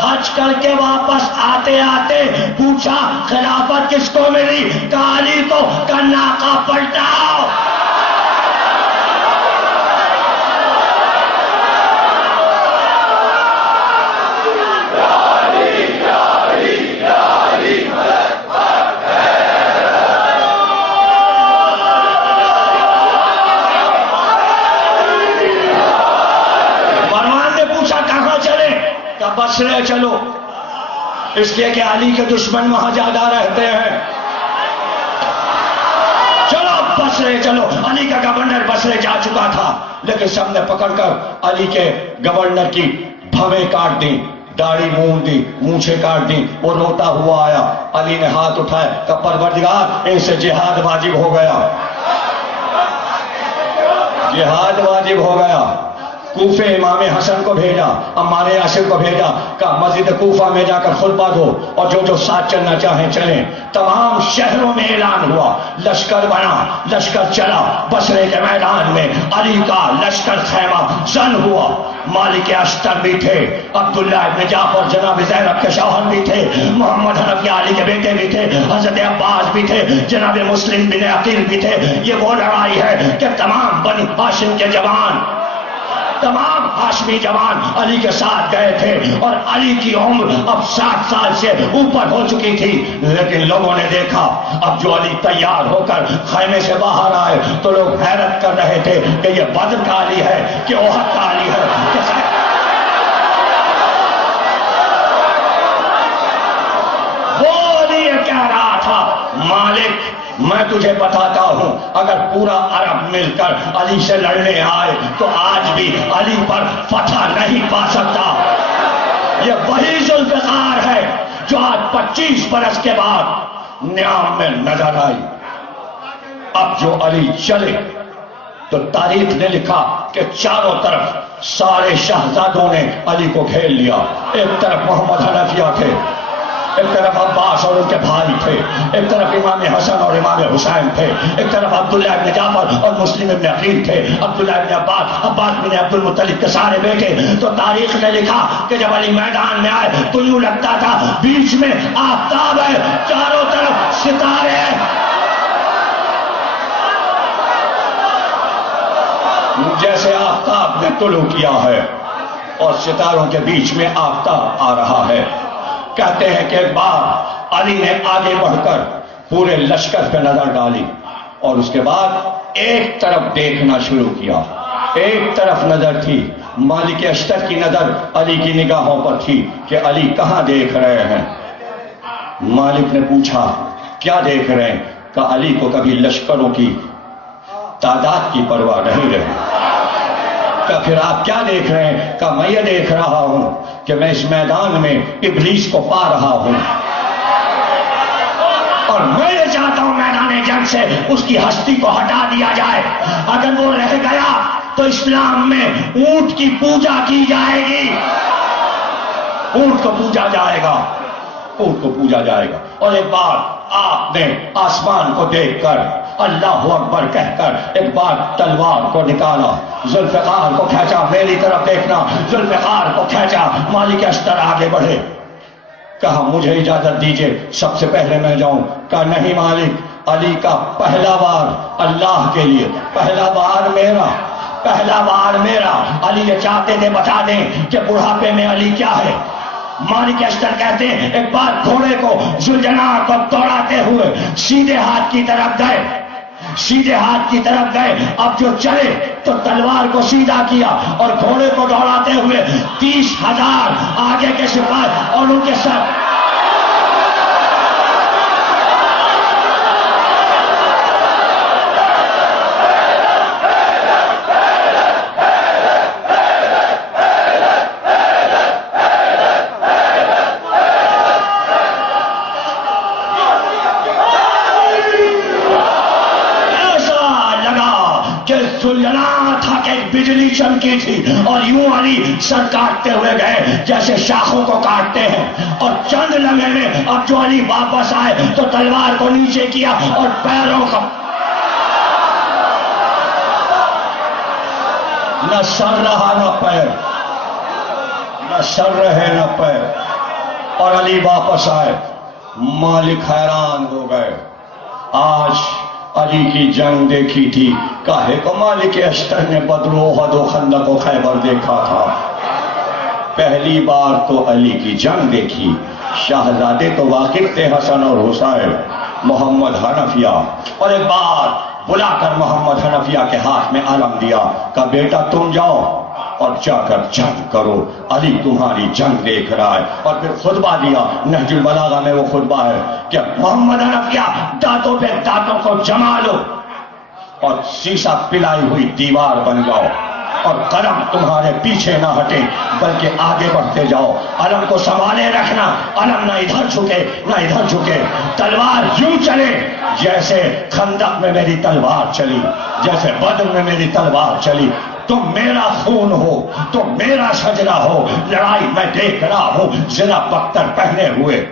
حج کر کے واپس آتے آتے پوچھا خلافت کس کو ملی؟ کہا علی کو، کا ناقہ پلٹاؤ۔ بصرے چلو، اس لیے کہ علی کے دشمن وہاں زیادہ رہتے ہیں۔ چلو بصرے چلو، علی کا گورنر بصرے جا چکا تھا، لیکن سب نے پکڑ کر علی کے گورنر کی بھویں کاٹ دی، داڑھی مون دی، مونچھیں کاٹ دی۔ وہ روتا ہوا آیا، علی نے ہاتھ اٹھائے کہ پروردگار ان سے جہاد واجب ہو گیا، جہاد واجب ہو گیا۔ کوفے امام حسن کو بھیجا، عمار یاسر کو بھیجا، کہا مسجد کوفہ میں جا کر خطبہ دو اور جو جو ساتھ چلنا چاہیں چلیں۔ تمام شہروں میں اعلان ہوا، لشکر بنا، لشکر چلا، بصرے کے میدان میں علی کا لشکر خیمہ زن ہوا۔ مالک اشتر بھی تھے، عبداللہ ابن جعفر جناب زینب کے شوہر بھی تھے، محمد حنفیہ علی کے بیٹے بھی تھے، حضرت عباس بھی تھے، جناب مسلم بن عقیل بھی تھے۔ یہ وہ لڑائی ہے کہ تمام بنی ہاشم کے جوان، تمام ہاشمی جوان علی کے ساتھ گئے تھے، اور علی کی عمر اب 60 سال سے اوپر ہو چکی تھی۔ لیکن لوگوں نے دیکھا اب جو علی تیار ہو کر خیمے سے باہر آئے تو لوگ حیرت کر رہے تھے کہ یہ بدر کا علی ہے کہ احد کا علی ہے کہ وہ علی کہہ رہا تھا، مالک میں تجھے بتاتا ہوں اگر پورا عرب مل کر علی سے لڑنے آئے تو آج بھی علی پر فتح نہیں پا سکتا۔ یہ وہی ذوالفقار ہے جو آج 25 برس کے بعد نیام میں نظر آئی۔ اب جو علی چلے تو تاریخ نے لکھا کہ چاروں طرف سارے شہزادوں نے علی کو گھیر لیا۔ ایک طرف محمد حنفیہ تھے، ایک طرف عباس اور ان کے بھائی تھے، ایک طرف امام حسن اور امام حسین تھے، ایک طرف عبداللہ ابن جعفر اور مسلم ابن عقیل تھے، عبداللہ ابن عباس بن عبد المطلب کے سارے بیٹے۔ تو تاریخ نے لکھا کہ جب علی میدان میں آئے تو یوں لگتا تھا بیچ میں آفتاب ہے، چاروں طرف ستارے ہیں۔ جیسے آفتاب نے طلوع کیا ہے اور ستاروں کے بیچ میں آفتاب آ رہا ہے۔ کہتے ہیں کہ ایک بار علی نے آگے بڑھ کر پورے لشکر پہ نظر ڈالی اور اس کے بعد ایک طرف دیکھنا شروع کیا۔ ایک طرف نظر تھی، مالک اشتر کی نظر علی کی نگاہوں پر تھی کہ علی کہاں دیکھ رہے ہیں۔ مالک نے پوچھا کیا دیکھ رہے ہیں؟ کہ علی کو کبھی لشکروں کی تعداد کی پرواہ نہیں رہی۔ کہ پھر آپ کیا دیکھ رہے ہیں؟ کہ میں یہ دیکھ رہا ہوں کہ میں اس میدان میں ابلیس کو پا رہا ہوں، اور میں یہ چاہتا ہوں میدان جنگ سے اس کی ہستی کو ہٹا دیا جائے۔ اگر وہ رہ گیا تو اسلام میں اونٹ کی پوجا کی جائے گی، اونٹ کو پوجا جائے گا، اونٹ کو پوجا جائے گا۔ اور ایک بار آپ نے آسمان کو دیکھ کر اللہ اکبر کہہ کر ایک بار تلوار کو نکالا، ذوالفقار کو کھینچا، میری طرف دیکھنا، ذوالفقار کو کھینچا۔ مالک اشتر آگے بڑھے، کہا مجھے اجازت دیجئے سب سے پہلے میں جاؤں۔ کہا نہیں مالک، علی کا پہلا وار اللہ کے لیے، پہلا وار میرا، پہلا وار میرا۔ علی یہ چاہتے تھے بتا دیں کہ بڑھاپے میں علی کیا ہے۔ مالک اشتر کہتے ہیں ایک بار گھوڑے کو ذوالجناح کو دوڑاتے ہوئے سیدھے ہاتھ کی طرف گئے، سیدھے ہاتھ کی طرف گئے۔ اب جو چلے تو تلوار کو سیدھا کیا اور گھوڑے کو دوڑاتے ہوئے 30,000 آگے کے سپاہی اور ان کے ساتھ بجلی چمکی تھی اور یوں علی سر کاٹتے ہوئے گئے جیسے شاخوں کو کاٹتے ہیں، اور چند لمحے میں اب جو علی واپس آئے تو تلوار کو نیچے کیا اور پیروں کا نہ سر رہا نہ پیر، نہ سر رہے نہ پیر، اور علی واپس آئے۔ مالک حیران ہو گئے، آج علی کی جنگ دیکھی تھی، کاہے کو مالک اشتر نے بدر و احد و خندق و خیبر دیکھا تھا، پہلی بار تو علی کی جنگ دیکھی۔ شہزادے تو واقف تھے حسن اور حسین، محمد حنفیہ، اور ایک بار بلا کر محمد حنفیہ کے ہاتھ میں علم دیا، کہا بیٹا تم جاؤ اور جا کر جنگ کرو، علی تمہاری جنگ دیکھ رہا ہے۔ اور پھر خطبہ دیا، نہج البلاغہ میں وہ خطبہ ہے کہ محمد حنفیہ دانتوں پہ دانتوں کو جما لو اور سیسا پلائی ہوئی دیوار بن جاؤ، اور قلم تمہارے پیچھے نہ ہٹے بلکہ آگے بڑھتے جاؤ، علم کو سنبھالے رکھنا، علم نہ ادھر جھکے نہ ادھر جھکے، تلوار یوں چلے جیسے خندق میں میری تلوار چلی، جیسے بدر میں میری تلوار چلی۔ تم میرا خون ہو، تم میرا شجرہ ہو، لڑائی میں دیکھ رہا ہوں، ذرا بختر پہنے ہوئے،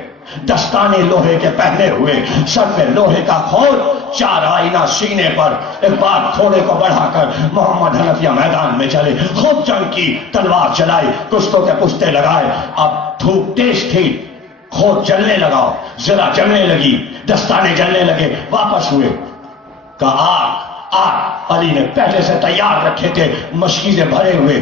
دستانے لوہے کے پہنے ہوئے، سر پہ لوہے کا کھول، 4 آئینہ سینے پر، ایک بار گھوڑے کو بڑھا کر محمد حنفیہ میدان میں چلے، خوب جنگ کی، تلوار چلائی، کشتوں کے پشتے لگائے، اب دھوپ تیز تھی، کھود جلنے لگا، ذرا جلنے لگی، دستانے جلنے لگے، واپس ہوئے، کہا آگ، علی نے پہلے سے تیار رکھے تھے، مشکیزیں بھرے ہوئے،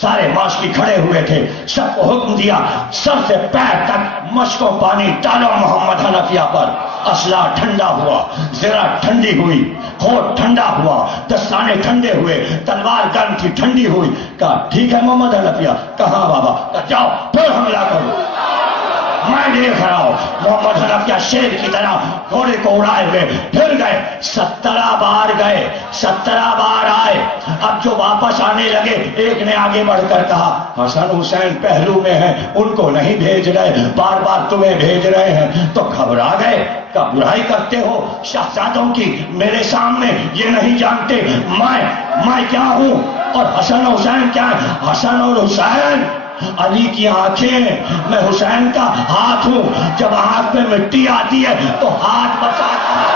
سارے ماشکی کھڑے ہوئے تھے، سب کو حکم دیا سر سے پیر تک مشکوں پانی ڈالو محمد حنفیہ پر، اسلحہ ٹھنڈا ہوا، ذرا ٹھنڈی ہوئی، کھوٹ ٹھنڈا ہوا، دستانے ٹھنڈے ہوئے، تلوار گرم تھی ٹھنڈی ہوئی، کہا ٹھیک ہے محمد حنفیہ، کہاں بابا، کہا جاؤ پھر حملہ کرو، میں دیکھ رہا ہوں۔ محمد حنفیہ شیر کی طرح گھوڑے کو اڑائے ہوئے پھر گئے، 17 بار گئے، 17 بار آئے، اب جو واپس آنے لگے ایک نے آگے بڑھ کر کہا حسن حسین پہلو میں ہیں، ان کو نہیں بھیج رہے، بار بار تمہیں بھیج رہے ہیں، تو گھبرا گئے، کیا برائی کرتے ہو شہزادوں کی میرے سامنے، یہ نہیں جانتے میں کیا ہوں اور حسن حسین کیا ہے، حسن اور حسین علی کی آنکھیں، میں حسین کا ہاتھ ہوں، جب ہاتھ میں مٹی آتی ہے تو ہاتھ بچاتا ہے،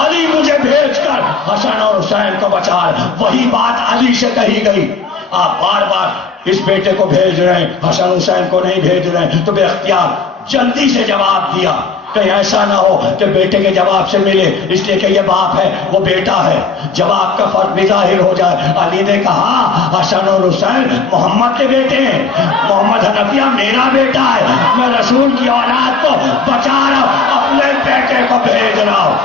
علی مجھے بھیج کر حسن اور حسین کو بچا، وہی بات علی سے کہی گئی، آپ بار بار اس بیٹے کو بھیج رہے ہیں، حسن حسین کو نہیں بھیج رہے ہیں، تو بے اختیار جلدی سے جواب دیا، کہیں ایسا نہ ہو کہ بیٹے کے جواب سے ملے، اس لیے کہ یہ باپ ہے وہ بیٹا ہے، جواب کا فرق بھی ظاہر ہو جائے۔ علی نے کہا حسن اور حسین محمد کے بیٹے ہیں، محمد حنفیہ میرا بیٹا ہے، میں رسول کی اولاد کو بچا رہا ہوں، اپنے بیٹے کو بھیج رہا ہوں،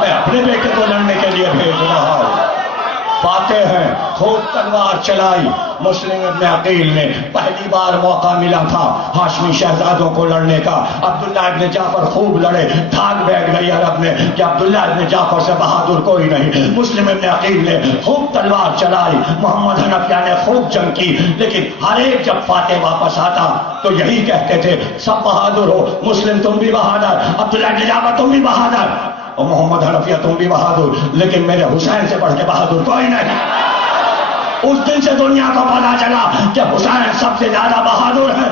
میں اپنے بیٹے کو لڑنے کے لیے بھیج رہا ہوں۔ فاتح ہیں، خوب تلوار چلائی، مسلم ابن عقیل نے پہلی بار موقع ملا تھا ہاشمی شہزادوں کو لڑنے کا، عبداللہ ابن جعفر خوب لڑے، بھاگ بیٹھ گئی عرب نے کہ عبداللہ ابن جعفر سے بہادر کوئی نہیں، مسلم ابن عقیل نے خوب تلوار چلائی، محمد حنفیہ نے خوب جنگ کی، لیکن ہر ایک جب فاتح واپس آتا تو یہی کہتے تھے سب بہادر ہو، مسلم تم بھی بہادر، عبداللہ ابن جعفر تم بھی بہادر، اور محمد حنفیہ تم بھی بہادر، لیکن میرے حسین سے بڑھ کے بہادر کوئی نہیں۔ اس دن سے دنیا کو پتا چلا کہ حسین سب سے زیادہ بہادر ہے،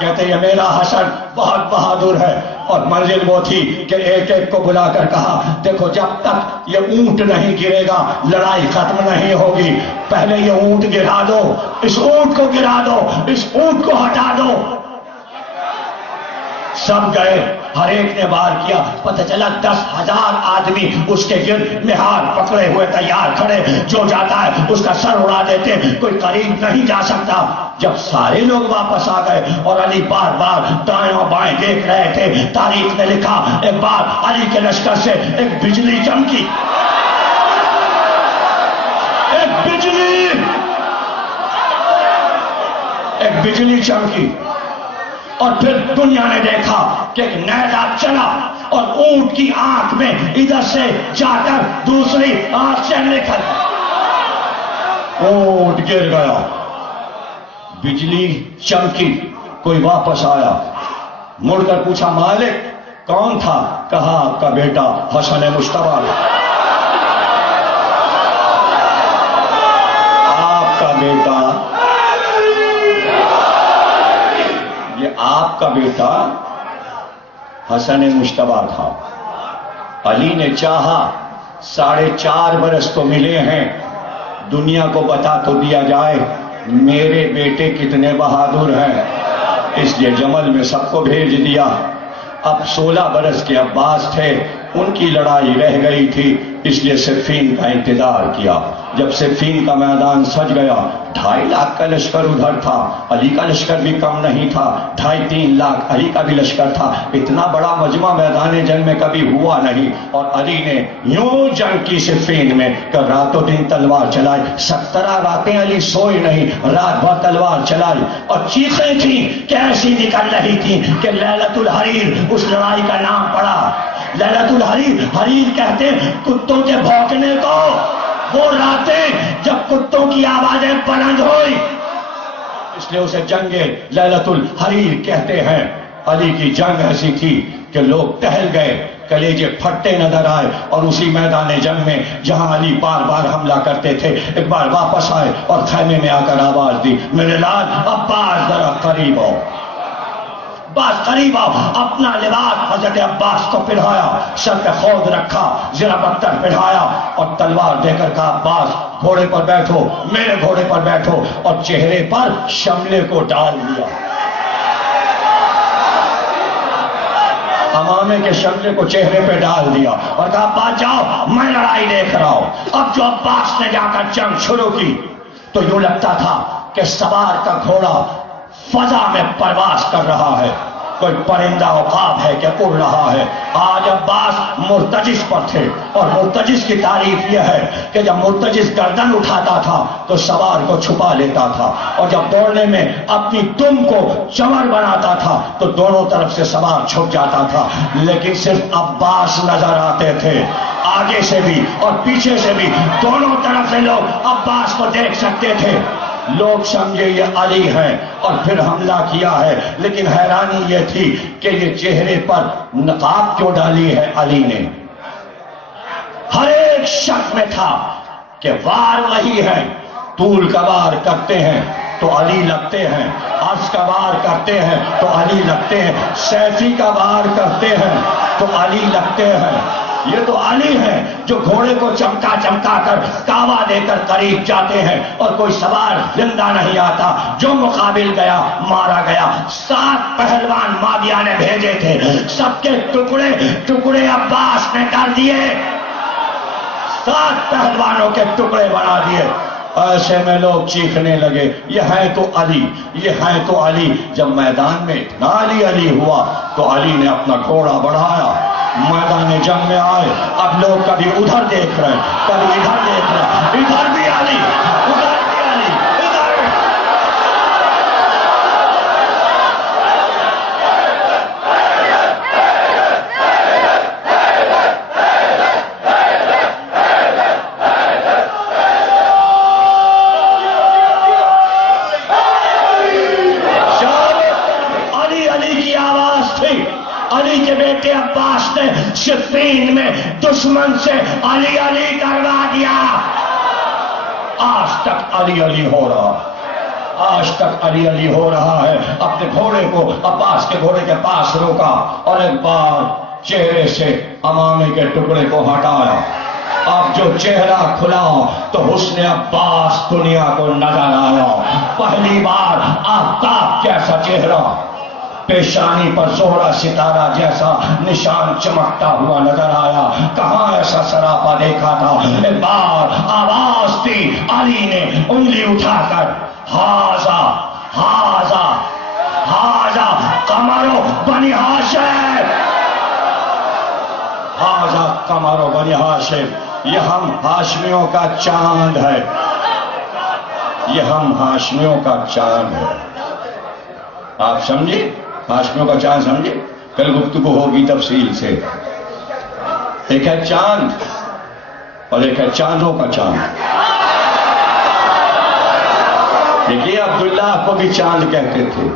کہتے ہیں میرا حسن بہت بہادر ہے، اور منزل وہ تھی کہ ایک ایک کو بلا کر کہا دیکھو جب تک یہ اونٹ نہیں گرے گا لڑائی ختم نہیں ہوگی، پہلے یہ اونٹ گرا دو، اس اونٹ کو گرا دو، اس اونٹ کو ہٹا دو۔ سب گئے، ہر ایک نے وار کیا، پتہ چلا 10,000 آدمی اس کے گرد نہار پکڑے ہوئے تیار کھڑے، جو جاتا ہے اس کا سر اڑا دیتے، کوئی قریب نہیں جا سکتا۔ جب سارے لوگ واپس آ گئے اور علی بار بار دائیں اور بائیں دیکھ رہے تھے، تاریخ نے لکھا ایک بار علی کے لشکر سے ایک بجلی چمکی، ایک بجلی چمکی، اور پھر دنیا نے دیکھا کہ ایک نیزہ چلا اور اونٹ کی آنکھ میں ادھر سے جا کر دوسری آنکھ سے نکل، اونٹ گر گیا، بجلی چمکی، کوئی واپس آیا، مڑ کر پوچھا مالک کون تھا؟ کہا آپ کا بیٹا حسن مشتبہ تھا، آپ کا بیٹا، آپ کا بیٹا حسن مشتبہ تھا۔ علی نے چاہا 4.5 برس تو ملے ہیں، دنیا کو بتا تو دیا جائے میرے بیٹے کتنے بہادر ہیں، اس لیے جمل میں سب کو بھیج دیا۔ اب 16 برس کے عباس تھے، ان کی لڑائی رہ گئی تھی، اس لیے صفین کا انتظار کیا۔ جب صفین کا میدان سج گیا، 2.5 لاکھ کا لشکر ادھر تھا، علی کا لشکر بھی کم نہیں تھا، 2.5-3 لاکھ علی کا بھی لشکر تھا، اتنا بڑا مجمع میدان جنگ میں کبھی ہوا نہیں، اور علی نے یوں جنگ کی صفین میں کہ راتوں دن تلوار چلائی، 17 راتیں علی سوئے نہیں، رات بھر تلوار چلائی، اور چیخیں تھیں کہ ایسی نکل رہی تھیں کہ لیلۃ الحریر اس لڑائی کا نام پڑا۔ لیلۃ الحریر، حریر کہتے ہیں کتوں کے بھونکنے کو، وہ راتیں جب کتوں کی آوازیں بلند ہوئی، اس لیے اسے جنگ لیلۃ الحریر کہتے ہیں۔ علی کی جنگ ایسی تھی کہ لوگ ٹہل گئے، کلیجے پھٹتے نظر آئے، اور اسی میدان جنگ میں جہاں علی بار بار حملہ کرتے تھے، ایک بار واپس آئے اور خیمے میں آ کر آواز دی، میرے لال عباس ذرا قریب آؤ، عباس قریب آؤ۔ اپنا لباس حضرت عباس کو پہنایا، سر پہ خود رکھا، زرہ بختر پہنایا اور تلوار دے کر کہا، عباس گھوڑے پر بیٹھو، میرے گھوڑے پر بیٹھو، اور چہرے پر شملے کو ڈال دیا، امامے کے شملے کو چہرے پہ ڈال دیا اور کہا، عباس جاؤ، میں لڑائی دیکھ رہا ہوں۔ اب جو عباس نے جا کر جنگ شروع کی تو یوں لگتا تھا کہ سوار کا گھوڑا فضا میں پرواز کر رہا ہے، کوئی پرندہ عقاب ہے کہ اڑ رہا ہے۔ آج عباس مرتجس پر تھے، اور مرتجس کی تعریف یہ ہے کہ جب مرتجس گردن اٹھاتا تھا تو سوار کو چھپا لیتا تھا، اور جب دوڑنے میں اپنی دم کو چمر بناتا تھا تو دونوں طرف سے سوار چھپ جاتا تھا، لیکن صرف عباس نظر آتے تھے، آگے سے بھی اور پیچھے سے بھی، دونوں طرف سے لوگ عباس کو دیکھ سکتے تھے۔ لوگ سمجھے یہ علی ہیں اور پھر حملہ کیا ہے، لیکن حیرانی یہ تھی کہ یہ چہرے پر نقاب کیوں ڈالی ہے علی نے؟ ہر ایک شک میں تھا کہ وار وہی ہے، طول کا وار کرتے ہیں تو علی لگتے ہیں، عرض کا وار کرتے ہیں تو علی لگتے ہیں، سیفی کا وار کرتے ہیں تو علی لگتے ہیں۔ یہ تو علی ہیں جو گھوڑے کو چمکا چمکا کر کعوہ دے کر قریب جاتے ہیں اور کوئی سوار زندہ نہیں آتا، جو مقابل گیا مارا گیا۔ 7 پہلوان معاویہ نے بھیجے تھے، سب کے ٹکڑے ٹکڑے عباس نے کر دیے، 7 پہلوانوں کے ٹکڑے بنا دیے۔ ایسے میں لوگ چیخنے لگے، یہ ہے تو علی، یہ ہے تو علی۔ جب میدان میں اتنا علی ہوا تو علی نے اپنا گھوڑا بڑھایا، میدان جنگ میں آئے۔ اب لوگ کبھی ادھر دیکھ رہے ہیں، کبھی ادھر دیکھ رہے ہیں، ادھر بھی علی، ادھر بھی علی، ادھر۔ علی کی آواز تھی۔ علی کے بیٹے عباس نے صفین میں دشمن سے علی علی کروا دیا۔ آج تک علی علی ہو رہا، آج تک علی علی ہو رہا ہے۔ اپنے گھوڑے کو عباس کے گھوڑے کے پاس روکا اور ایک بار چہرے سے امامے کے ٹکڑے کو ہٹایا۔ اب جو چہرہ کھلا تو حسن عباس دنیا کو نظر آیا۔ پہلی بار آفتاب جیسا چہرہ، پیشانی پر زہرہ ستارہ جیسا نشان چمکتا ہوا نظر آیا۔ کہاں ایسا سراپا دیکھا تھا؟ ایک بار آواز دی، علی نے انگلی اٹھا کر، ہاذا ہاذا ہاذا قمر بنی ہاشم، ہاذا قمر بنی ہاشم، یہ ہم ہاشمیوں کا چاند ہے، یہ ہم ہاشمیوں کا چاند ہے۔ آپ سمجھے؟ ہاشمیوں کا چاند سمجھے؟ کل گفتگو ہوگی تفصیل سے۔ ایک ہے چاند اور ایک ہے چاندوں کا چاند۔ دیکھیے عبداللہ کو بھی چاند کہتے تھے،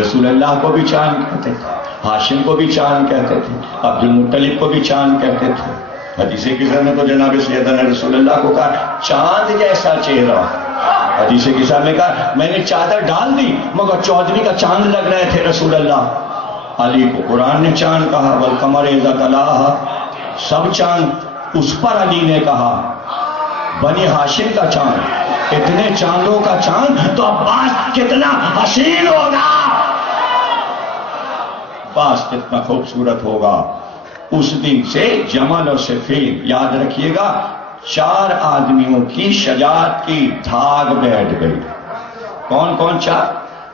رسول اللہ کو بھی چاند کہتے تھے، ہاشم کو بھی چاند کہتے تھے، عبد المطلب کو بھی چاند کہتے تھے۔ حدیث کسا میں تو جناب سیدنا رسول اللہ کو کہا چاند جیسا چہرہ۔ حدیث کسا میں کہا میں نے چادر ڈال دی مگر چودھری کا چاند لگ رہے تھے رسول اللہ۔ علی کو قرآن نے چاند کہا، والقمر اذا تلاہا، سب چاند۔ اس پر علی نے کہا بنی ہاشم کا چاند، اتنے چاندوں کا چاند تو عباس کتنا حسین ہوگا، عباس کتنا خوبصورت ہوگا۔ اس دن سے جمل اور صفین، یاد رکھیے گا، 4 آدمیوں کی شجاعت کی دھاگ بیٹھ گئی۔ کون کون 4؟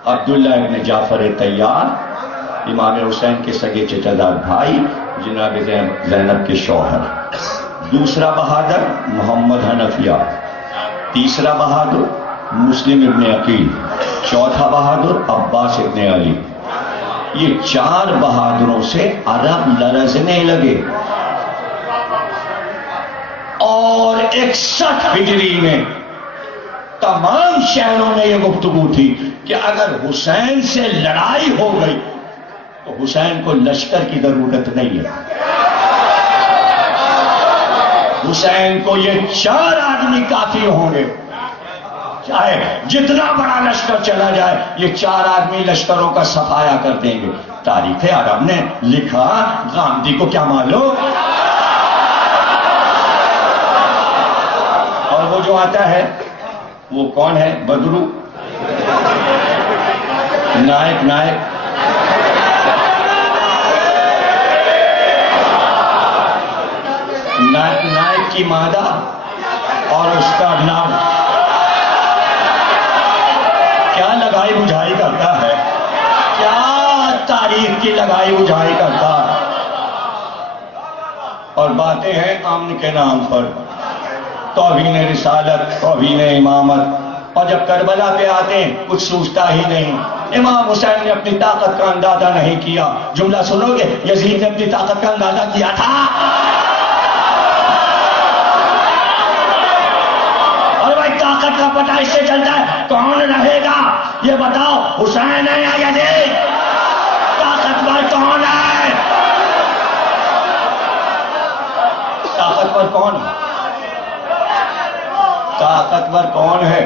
عبداللہ ابن جعفر طیار، امام حسین کے سگے چچا زاد بھائی، جناب زینب کے شوہر۔ دوسرا بہادر محمد حنفیہ، تیسرا بہادر مسلم ابن عقیل، چوتھا بہادر عباس ابن علی۔ یہ 4 بہادروں سے عرب لرزنے لگے، اور 61 ہجری میں تمام شہروں میں یہ گفتگو تھی کہ اگر حسین سے لڑائی ہو گئی تو حسین کو لشکر کی ضرورت نہیں ہے. حسین کو یہ 4 آدمی کافی ہوں گے. چاہے جتنا بڑا لشکر چلا جائے یہ 4 آدمی لشکروں کا صفایا کر دیں گے. تاریخ عرب نے لکھا، غامدی کو کیا معلوم. اور وہ جو آتا ہے وہ کون ہے؟ بدرو نائک نائک کی مادہ اور اس کا نام کیا لگائی بجھائی کرتا ہے، کیا تاریخ کی لگائی بجھائی کرتا ہے. اور باتیں ہیں امن کے نام پر، توہین رسالت، توہین امامت. اور جب کربلا پہ آتے ہیں کچھ سوچتا ہی نہیں. امام حسین نے اپنی طاقت کا اندازہ نہیں کیا. جملہ سنو گے، یزید نے اپنی طاقت کا اندازہ کیا تھا. اور بھائی طاقت کا پتہ اس سے چلتا ہے کون رہے گا. یہ بتاؤ حسین ہے یا یزید؟ طاقتور کون ہے؟ طاقتور کون ہے؟ طاقتور کون ہے؟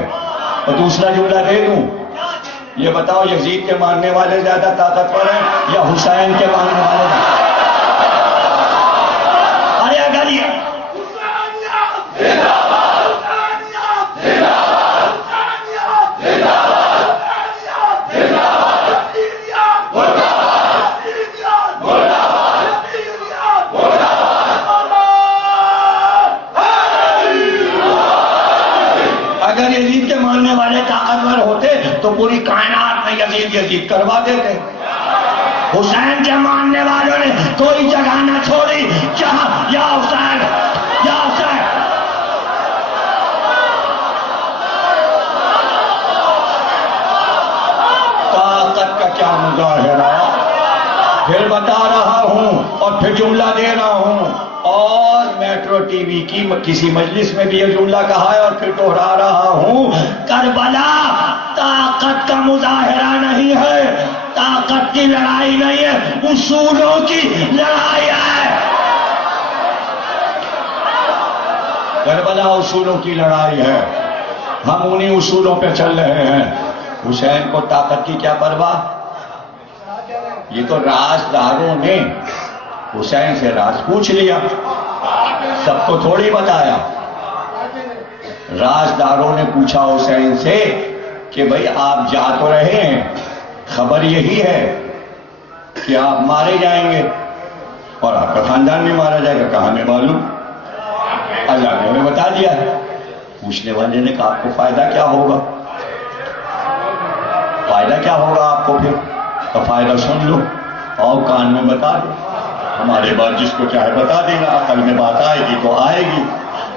اور دوسرا جملہ دے دوں، یہ بتاؤ یزید کے ماننے والے زیادہ طاقتور ہیں یا حسین کے ماننے والے؟ ارے اگر یہ اگر یزید کے ماننے والے طاقتور ہوتے تو پوری کائنات میں یزید کروا دیتے. حسین کے ماننے والوں نے کوئی جگہ نہ چھوڑی جہاں یا حسین یا حسین. طاقت کا کیا مظاہرہ، پھر بتا رہا ہوں اور پھر جملہ دے رہا ہوں. اور میٹرو ٹی وی کی کسی مجلس میں بھی یہ جملہ کہا ہے اور پھر دوہرا رہا ہوں. کربلا طاقت کا مظاہرہ نہیں ہے، طاقت کی لڑائی نہیں ہے، اصولوں کی لڑائی ہے. کربلا اصولوں کی لڑائی ہے، ہم انہی اصولوں پہ چل رہے ہیں. حسین کو طاقت کی کیا پرواہ. یہ تو رازداروں نے حسین سے راز پوچھ لیا، سب کو تھوڑی بتایا. رازداروں نے پوچھا حسین سے کہ بھئی آپ جا تو رہے ہیں، خبر یہی ہے کہ آپ مارے جائیں گے اور آپ کا خاندان بھی مارا جائے گا. کہاں میں معلوم، اللہ نے ہمیں بتا دیا. پوچھنے والے نے کہا آپ کو فائدہ کیا ہوگا، فائدہ کیا ہوگا آپ کو. پھر تو فائدہ سن لو اور کان میں بتا دو، ہمارے بعد جس کو چاہے بتا دے گا، عقل میں بات آئے گی تو آئے گی.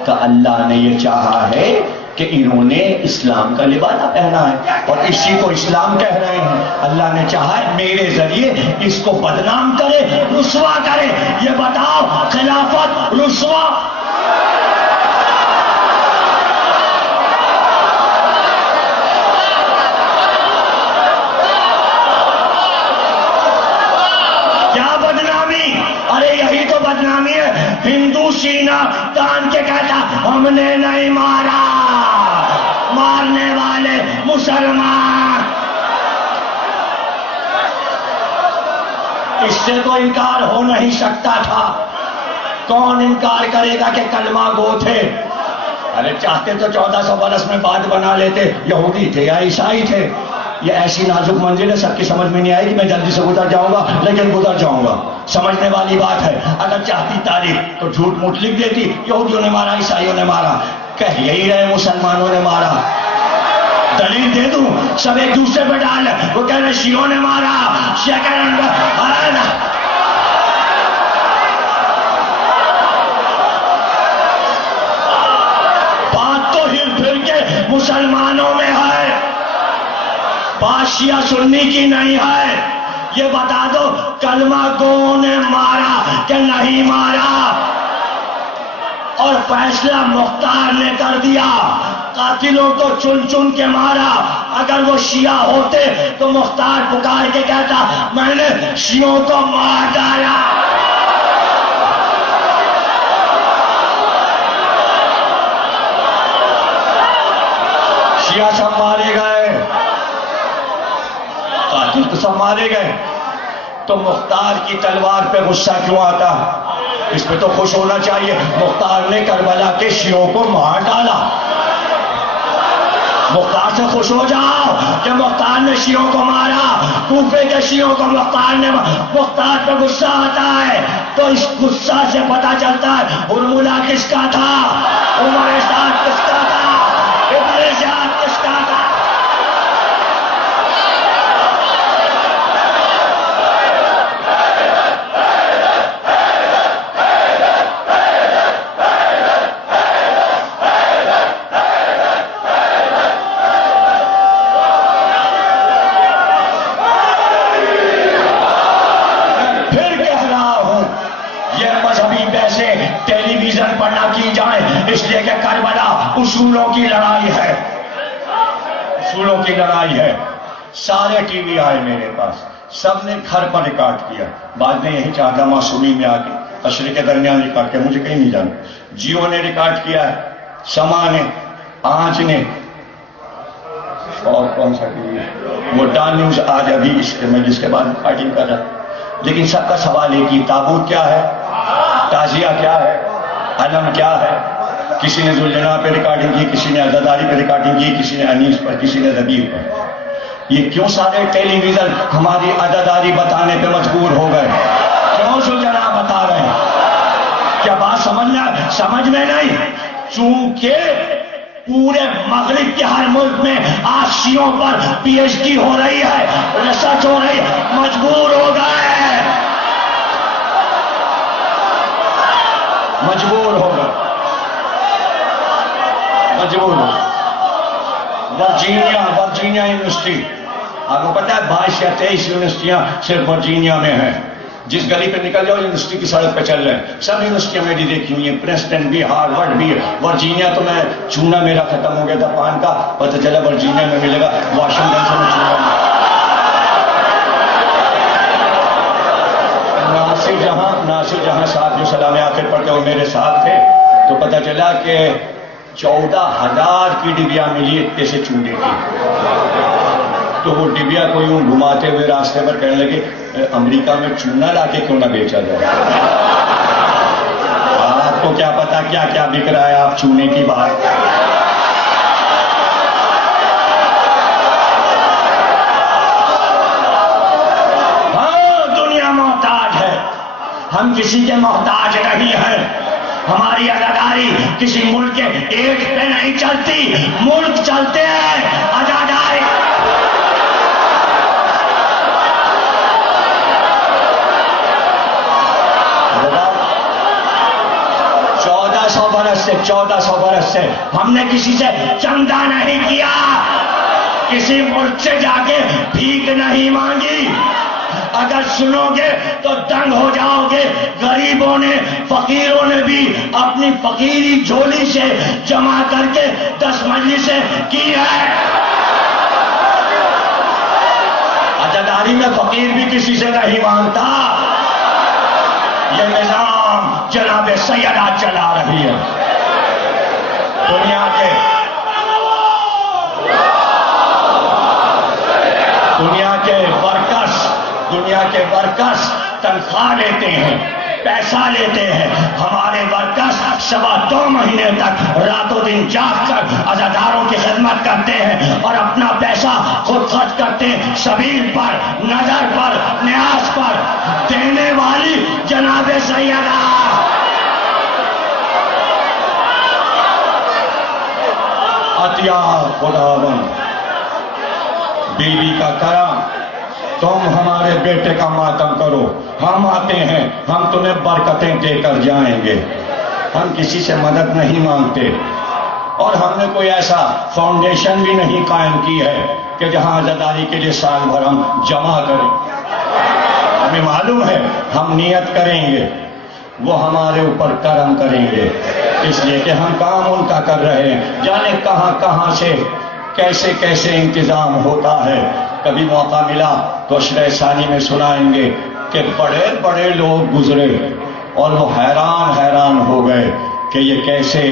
کہ اللہ نے یہ چاہا ہے کہ انہوں نے اسلام کا لبادہ پہنا ہے اور اسی کو اسلام کہہ رہے ہیں. اللہ نے چاہا ہے میرے ذریعے اس کو بدنام کرے، رسوا کرے. یہ بتاؤ خلافت رسوا کیا بدنامی؟ ارے یہی تو بدنامی ہے. ہندو سینہ تان کے کہتا ہم نے نہیں مارا، مارنے والے مسلمان. اس سے تو انکار ہو نہیں سکتا تھا. کون انکار کرے گا کہ کلمہ گو تھے؟ ارے چاہتے تو 1400 برس میں بات بنا لیتے، یہودی تھے یا عیسائی تھے. یہ ایسی نازک منزل ہے، سب کی سمجھ میں نہیں آئے گی. میں جلدی سے گزر جاؤں گا لیکن گزر جاؤں گا. سمجھنے والی بات ہے. اگر چاہتی تاریخ تو جھوٹ موٹ لکھ دیتی، یہودیوں نے مارا، عیسائیوں نے مارا. کہہ یہی رہے مسلمانوں نے مارا. دلیل دے دوں، سب ایک دوسرے پہ ڈال. وہ کہہ رہے شیعوں نے مارا، شیعہ کہہ رہے بات تو ہر پھر کے مسلمانوں میں ہے، بات شیعہ سنی کی نہیں ہے. یہ بتا دو کلمہ گو نے مارا کہ نہیں مارا. اور فیصلہ مختار نے کر دیا، قاتلوں کو چن چن کے مارا. اگر وہ شیعہ ہوتے تو مختار پکار کے کہتا میں نے شیعوں کو مار ڈالا. شیعہ سب مارے گئے, قاتل تو سب مارے گئے, تو مختار کی تلوار پہ غصہ کیوں آتا؟ اس پہ تو خوش ہونا چاہیے, مختار نے کربلا کے شیعوں کو مار ڈالا. مختار سے خوش ہو جاؤ کہ مختار نے شیعوں کو مارا, کوفے کے شیعوں کو مختار پہ غصہ آتا ہے تو اس غصہ سے پتہ چلتا ہے ہرملہ کس کا تھا, عمر سعد کس کا تھا, ابن زیاد کس کا تھا. ٹیلی ویژن پر نہ کی جائے اس لیے کہ کربلا اصولوں کی لڑائی ہے, اصولوں کی لڑائی ہے. سارے ٹی وی آئے میرے پاس, سب نے گھر پر ریکارڈ کیا, بعد میں یہی چاہتا معصومی میں آ کے عشرے کے درمیان ریکارڈ کیا, مجھے کہیں نہیں جانا. جیو نے ریکارڈ کیا ہے, سما نے, آنچ نے, اور کون سا ٹی وی, وہ ڈان نیوز آج ابھی اس کے مجلس کے بعد ریکارڈنگ کر رہا. لیکن سب کا سوال ایک ہی, تابوت کیا ہے, تعزیہ کیا ہے, علم کیا ہے. کسی نے ذوالجناح پہ ریکارڈنگ کی, کسی نے عزاداری پہ ریکارڈنگ کی, کسی نے انیس پر, کسی نے ذبیح پر. یہ کیوں سارے ٹیلی ویژن ہماری عزاداری بتانے پہ مجبور ہو گئے؟ کیوں ذوالجناح بتا رہے ہیں؟ کیا بات سمجھ میں نہیں؟ چونکہ پورے مغرب کے ہر ملک میں آج شیعوں پر پی ایچ ڈی ہو رہی ہے, ریسرچ ہو رہی ہے, مجبور ہو گئے, مجبور ہو گئے. ورجینیا یونیورسٹی, آپ کو پتا ہے 22 یا 23 یونیورسٹیاں صرف ورجینیا میں ہیں. جس گلی پہ نکل جاؤ یونیورسٹی کی سڑک پہ چل رہے ہیں, سب یونیورسٹیاں میری دیکھی ہوئی ہیں, پرنسٹن بھی, ہارورڈ بھی. ورجینیا تو میں چونا میرا ختم ہو گیا تھا پان کا, پتہ چلا ورجینیا میں ملے گا, واشنگٹن سے میں چونا. ناصر جہاں صاحب جو سلام آخر پڑھتے وہ میرے ساتھ تھے, تو پتہ چلا کہ 14,000 کی ڈبیا ملی اتنے سے چونے کی. تو وہ ڈبیا کو یوں گھماتے ہوئے راستے پر کہنے لگے امریکہ میں چونا لا کے کیوں نہ بیچا جائے. آپ کو کیا پتا کیا کیا بک رہا ہے, آپ چونے کی بات. ہاں دنیا محتاج ہے, ہم کسی کے محتاج نہیں ہیں. ہماری اداداری کسی ملک کے ایک پہ نہیں چلتی, ملک چلتے ہیں اداداری. 1400 برس سے ہم نے کسی سے چندہ نہیں کیا, کسی ملک سے جا کے بھیک نہیں مانگی. اگر سنو گے تو دنگ ہو جاؤ گے. غریبوں نے, فقیروں نے بھی اپنی فقیری جھولی سے جمع کر کے 10 مجلسیں کی ہے. عزاداری میں فقیر بھی کسی سے نہیں مانگتا. یہ نظام جناب سیدہ چلا رہی ہے. دنیا کے ورکرز تنخواہ لیتے ہیں, پیسہ لیتے ہیں. ہمارے ورکرز 2.25 مہینے تک راتوں دن جاگ کر عزاداروں کی خدمت کرتے ہیں اور اپنا پیسہ خود خرچ کرتے ہیں. سبیل پر, نظر پر, نیاز پر دینے والی جناب سیدہ. عطیہ خداوند, بیوی کا کرم, تم ہمارے بیٹے کا ماتم کرو, ہم آتے ہیں, ہم تمہیں برکتیں دے کر جائیں گے. ہم کسی سے مدد نہیں مانگتے اور ہم نے کوئی ایسا فاؤنڈیشن بھی نہیں قائم کی ہے کہ جہاں عزاداری کے لیے سال بھر ہم جمع کریں. ہمیں معلوم ہے ہم نیت کریں گے, وہ ہمارے اوپر کرم کریں گے, اس لیے کہ ہم کام ان کا کر رہے ہیں. جانے کہاں کہاں سے کیسے کیسے انتظام ہوتا ہے. کبھی موقع ملا تو عشرہ ثانی میں سنائیں گے کہ بڑے بڑے لوگ گزرے اور وہ حیران ہو گئے کہ یہ کیسے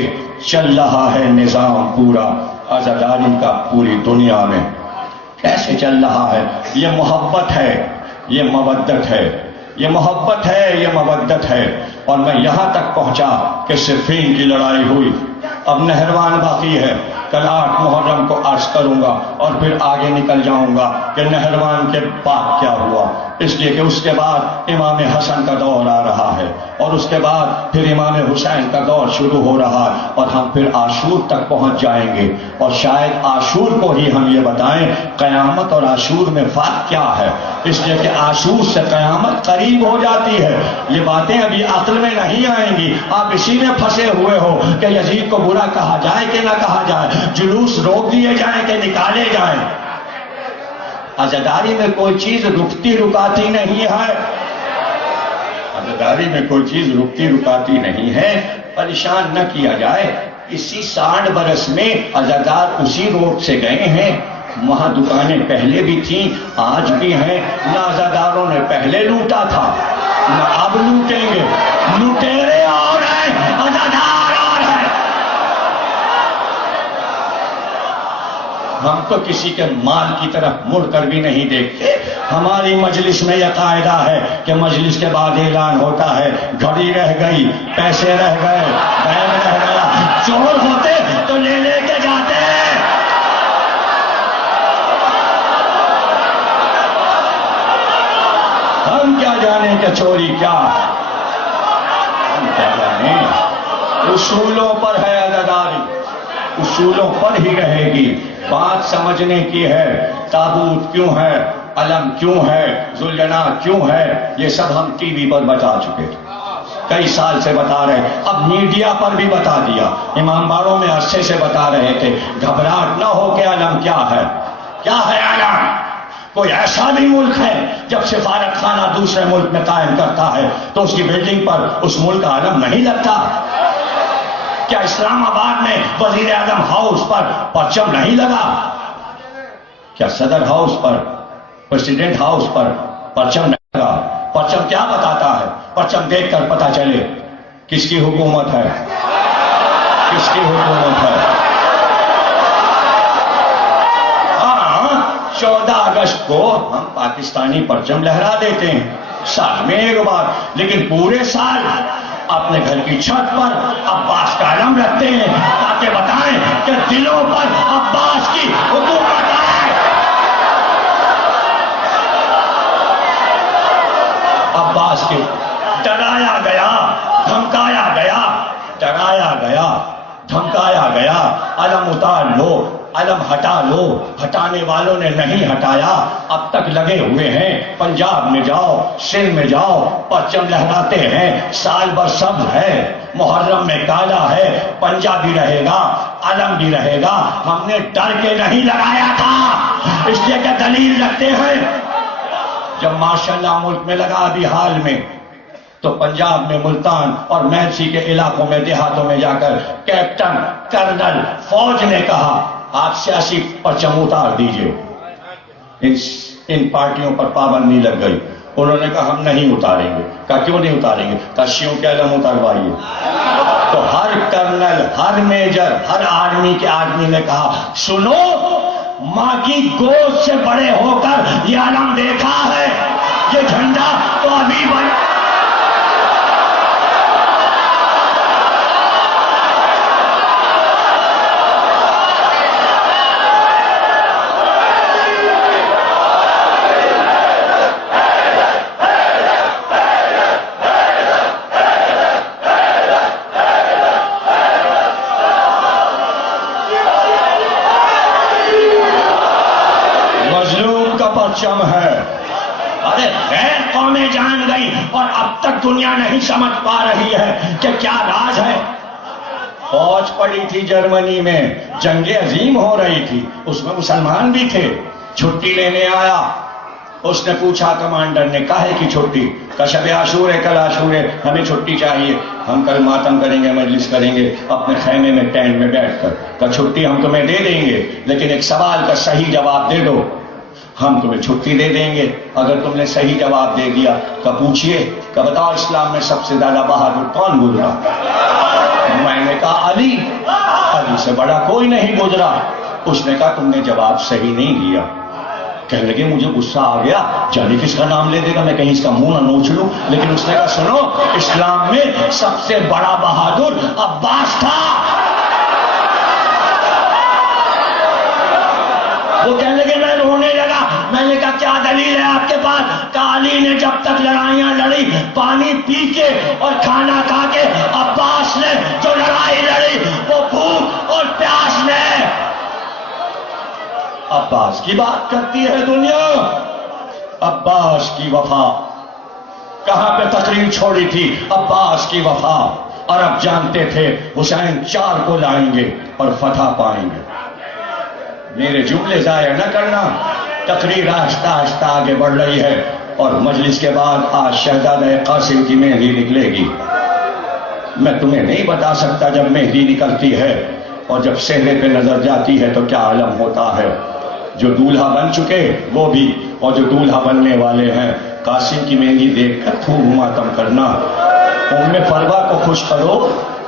چل رہا ہے نظام پورا عزاداری کا پوری دنیا میں، کیسے چل رہا ہے. یہ محبت ہے، یہ مودت ہے، یہ محبت ہے، یہ مودت ہے. اور میں یہاں تک پہنچا کہ صفین کی لڑائی ہوئی، اب نہروان باقی ہے. کل 8 محرم کو عرض کروں گا اور پھر آگے نکل جاؤں گا کہ نہروان کے بعد کیا ہوا. اس لیے کہ اس کے بعد امام حسن کا دور آ رہا ہے اور اس کے بعد پھر امام حسین کا دور شروع ہو رہا ہے اور ہم پھر عاشور تک پہنچ جائیں گے. اور شاید عاشور کو ہی ہم یہ بتائیں قیامت اور عاشور میں فرق کیا ہے، اس لیے کہ عاشور سے قیامت قریب ہو جاتی ہے. یہ باتیں ابھی عقل میں نہیں آئیں گی. آپ اسی میں پھنسے ہوئے ہو کہ یزید کو برا کہا جائے کہ نہ کہا جائے، جلوس روک دیے جائیں کہ نکالے جائیں. عزاداری میں کوئی چیز رکتی رکاتی نہیں ہے، عزاداری میں کوئی چیز رکتی رکاتی نہیں ہے. پریشان نہ کیا جائے. اسی 60 برس میں عزادار اسی روڈ سے گئے ہیں، وہاں دکانیں پہلے بھی تھیں، آج بھی ہیں. نہ عزاداروں نے پہلے لوٹا تھا نہ اب لوٹیں گے. لٹیرے اور ہیں، عزادار اور ہیں. ہم تو کسی کے مال کی طرف مڑ کر بھی نہیں دیکھتے. ہماری مجلس میں یہ قاعدہ ہے کہ مجلس کے بعد اعلان ہوتا ہے گھڑی رہ گئی، پیسے رہ گئے، بیگ رہ گیا. چور ہوتے تو لے کے جاتے. ہم کیا جانے کہ چوری کیا، ہم کیا جانے. اصولوں پر ہے عزاداری، اصولوں پر ہی رہے گی. بات سمجھنے کی ہے. تابوت کیوں ہے، علم کیوں ہے، ذوالجناح کیوں ہے، یہ سب ہم ٹی وی پر بتا چکے، کئی سال سے بتا رہے. اب میڈیا پر بھی بتا دیا. امام باڑوں میں عرصے سے بتا رہے تھے. گھبراہٹ نہ ہو کہ علم کیا ہے. کیا ہے علم؟ کوئی ایسا بھی ملک ہے جب سفارت خانہ دوسرے ملک میں قائم کرتا ہے تو اس کی بلڈنگ پر اس ملک کا علم نہیں لگتا؟ کیا اسلام آباد میں وزیر اعظم ہاؤس پر پرچم نہیں لگا؟ کیا صدر ہاؤس پر، پریزیڈنٹ ہاؤس پر پرچم نہیں لگا؟ پرچم کیا بتاتا ہے؟ پرچم دیکھ کر پتا چلے کس کی حکومت ہے، کس کی حکومت ہے. 14 اگست کو ہم پاکستانی پرچم لہرا دیتے ہیں سال میں ایک بار، لیکن پورے سال اپنے گھر کی چھت پر عباس کا علم رکھتے ہیں تاکہ بتائیں کہ دلوں پر عباس کی حکومت ہے. عباس کے ڈرایا گیا، دھمکایا گیا، ڈرایا گیا، دھمکایا گیا. علم اتار لو، علم ہٹا لو. ہٹانے والوں نے نہیں ہٹایا، اب تک لگے ہوئے ہیں. پنجاب میں جاؤ، سندھ میں جاؤ، پرچم لہراتے ہیں. سال بھر سبز ہے، محرم میں کالا ہے. پنجابی رہے گا، علم بھی رہے گا. ہم نے ڈر کے نہیں لگایا تھا، اس لیے کہ دلیل رکھتے ہیں. جب ماشاءاللہ ملک میں لگا ابھی حال میں، تو پنجاب میں ملتان اور میلسی کے علاقوں میں دیہاتوں میں جا کر کیپٹن کرنل فوج نے کہا آپ سیاسی پرچم اتار دیجئے. ان پارٹیوں پر پابندی لگ گئی. انہوں نے کہا ہم نہیں اتاریں گے. کہا کیوں نہیں اتاریں گے؟ کہا شیعوں کے علم اتروائیے. تو ہر کرنل، ہر میجر، ہر آرمی کے آدمی نے کہا سنو، ماں کی گود سے بڑے ہو کر یہ علم دیکھا ہے، یہ جھنڈا تو ابھی بنا. پرچم ہے. ارے غیر قومیں جان گئی اور اب تک دنیا نہیں سمجھ پا رہی ہے کہ کیا راز ہے. فوج پڑی تھی جرمنی میں، جنگ عظیم ہو رہی تھی، اس میں مسلمان بھی تھے. چھٹی لینے آیا اس نے پوچھا کمانڈر نے کاہے کی چھٹی؟ کہ شب عاشور ہے، کل عاشور ہے، ہمیں چھٹی چاہیے، ہم کل ماتم کریں گے، مجلس کریں گے اپنے خیمے میں ٹینٹ میں بیٹھ کر۔ کہ چھٹی ہم تمہیں دے دیں گے، لیکن ایک سوال کا صحیح جواب دے دو، ہم تمہیں چھٹی دے دیں گے اگر تم نے صحیح جواب دے دیا۔ کہ پوچھئے، کہ بتاؤ اسلام میں سب سے زیادہ بہادر کون گزرا؟ میں نے کہا علی سے بڑا کوئی نہیں گزرا۔ اس نے کہا تم نے جواب صحیح نہیں دیا۔ کہنے لگے مجھے غصہ آ گیا، جانے کس کا نام لے دے گا، میں کہیں اس کا منہ نہ نوچ لوں، لیکن اس نے کہا سنو، اسلام میں سب سے بڑا بہادر عباس تھا۔ وہ کہنے لگے میں رونے لگا۔ میں نے کہا کیا دلیل ہے آپ کے پاس؟ کہ علی نے جب تک لڑائیاں لڑی، پانی پی کے اور کھانا کھا کے، عباس نے جو لڑائی لڑی وہ بھوک اور پیاس میں۔ عباس کی بات کرتی ہے دنیا، عباس کی وفا۔ کہاں پہ تقریر چھوڑی تھی؟ عباس کی وفا۔ عرب جانتے تھے حسین 4 کو لائیں گے اور فتح پائیں گے۔ میرے جملے ضائع نہ کرنا، تقریر آہستہ آہستہ آگے بڑھ رہی ہے، اور مجلس کے بعد آج شہزادہ قاسم کی مہندی نکلے گی۔ میں تمہیں نہیں بتا سکتا جب مہندی نکلتی ہے اور جب چہرے پہ نظر جاتی ہے تو کیا عالم ہوتا ہے۔ جو دولہا بن چکے وہ بھی، اور جو دولہا بننے والے ہیں، قاسم کی مہندی دیکھ کر خوب ماتم کرنا۔ ام فروا کو خوش کرو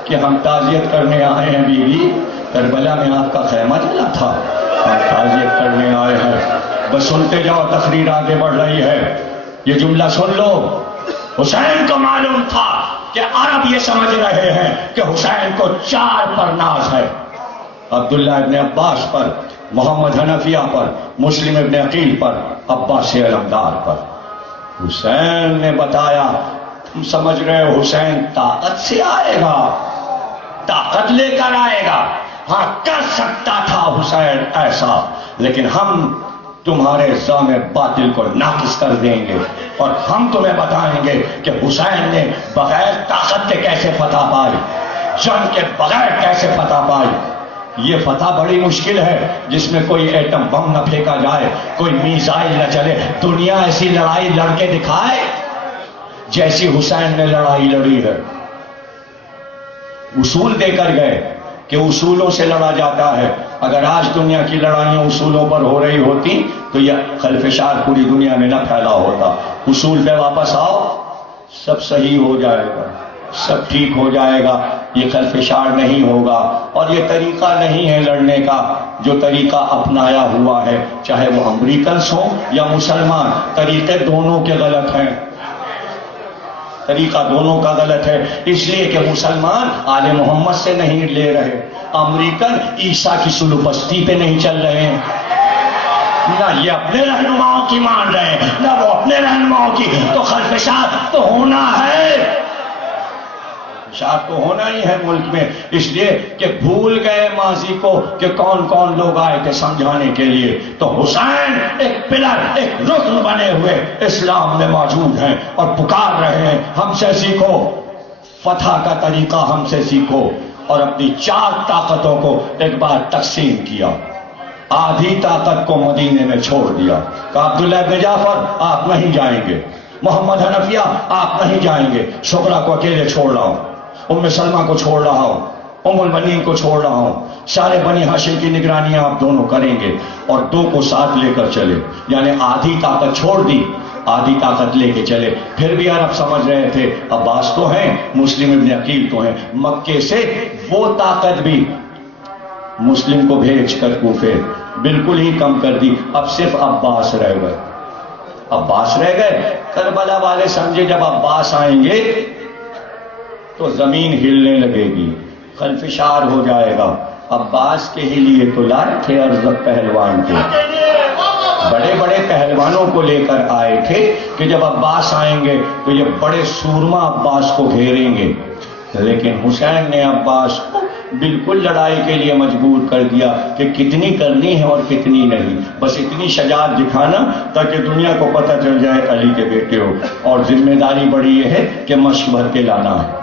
کہ ہم تعزیت کرنے آئے ہیں بیوی، کربلا میں آپ کا خیمہ جلا تھا، ہم تعزیت کرنے آئے ہیں۔ بس سنتے جاؤ، تقریر آگے بڑھ رہی ہے۔ یہ جملہ سن لو، حسین کو معلوم تھا کہ عرب یہ سمجھ رہے ہیں کہ حسین کو 4 پر ناز ہے، عبداللہ ابن عباس پر، محمد حنفیہ پر، مسلم ابن عقیل پر، عباس علمدار پر۔ حسین نے بتایا تم سمجھ رہے ہو حسین طاقت سے آئے گا، طاقت لے کر آئے گا؟ ہاں کر سکتا تھا حسین ایسا، لیکن ہم تمہارے زعم باطل کو ناقص کر دیں گے، اور ہم تمہیں بتائیں گے کہ حسین نے بغیر طاقت کے کیسے فتح پائی، جنگ کے بغیر کیسے فتح پائی۔ یہ فتح بڑی مشکل ہے جس میں کوئی ایٹم بم نہ پھینکا جائے، کوئی میزائل نہ چلے۔ دنیا ایسی لڑائی لڑ کے دکھائے جیسی حسین نے لڑائی لڑی ہے۔ اصول دے کر گئے کہ اصولوں سے لڑا جاتا ہے۔ اگر آج دنیا کی لڑائیاں اصولوں پر ہو رہی ہوتی تو یہ خلفشار پوری دنیا میں نہ پھیلا ہوتا۔ اصول پہ واپس آؤ، سب صحیح ہو جائے گا، سب ٹھیک ہو جائے گا، یہ خلفشار نہیں ہوگا۔ اور یہ طریقہ نہیں ہے لڑنے کا جو طریقہ اپنایا ہوا ہے، چاہے وہ امریکنس ہوں یا مسلمان، طریقے دونوں کے غلط ہیں، طریقہ دونوں کا غلط ہے۔ اس لیے کہ مسلمان آل محمد سے نہیں لے رہے، امریکن عیسیٰ کی سلوپستی پہ نہیں چل رہے ہیں، نہ یہ اپنے رہنماؤں کی مان رہے ہیں نہ وہ اپنے رہنماؤں کی۔ تو خلفشار تو ہونا ہے، خلفشار تو ہونا ہی ہے ملک میں، اس لیے کہ بھول گئے ماضی کو کہ کون کون لوگ آئے تھے سمجھانے کے لیے۔ تو حسین ایک پلر، ایک رکن بنے ہوئے اسلام میں موجود ہیں اور پکار رہے ہیں ہم سے سیکھو، فتح کا طریقہ ہم سے سیکھو۔ اور اپنی 4 طاقتوں کو ایک بار تقسیم کیا، آدھی طاقت کو مدینے میں چھوڑ دیا کہ عبداللہ ابن جعفر آپ نہیں جائیں گے، محمد حنفیہ آپ نہیں جائیں گے، شعرا کو اکیلے چھوڑ رہا ہوں، ام سلمہ کو چھوڑ رہا ہوں، ام المنین کو چھوڑ رہا ہوں، سارے بنی ہاشم کی نگرانیاں آپ دونوں کریں گے، اور 2 کو ساتھ لے کر چلے۔ یعنی آدھی طاقت چھوڑ دی، آدھی طاقت لے کے چلے۔ پھر بھی عرب سمجھ رہے تھے عباس تو ہیں، مسلم ابن عقیل تو ہیں، مکے سے وہ طاقت بھی مسلم کو بھیج کر کوفے بالکل ہی کم کر دی، اب صرف عباس رہ گئے، عباس رہ گئے۔ کربلا والے سمجھے جب عباس آئیں گے تو زمین ہلنے لگے گی، خلفشار ہو جائے گا۔ عباس کے ہی لیے تو لائے تھے ارزق پہلوان کے، بڑے بڑے پہلوانوں کو لے کر آئے تھے کہ جب عباس آئیں گے تو یہ بڑے سورما عباس کو گھیریں گے، لیکن حسین نے عباس کو بالکل لڑائی کے لیے مجبور کر دیا کہ کتنی کرنی ہے اور کتنی نہیں، بس اتنی شجاعت دکھانا تاکہ دنیا کو پتہ چل جائے علی کے بیٹے ہو، اور ذمہ داری بڑی یہ ہے کہ مشق بھر کے لانا ہے۔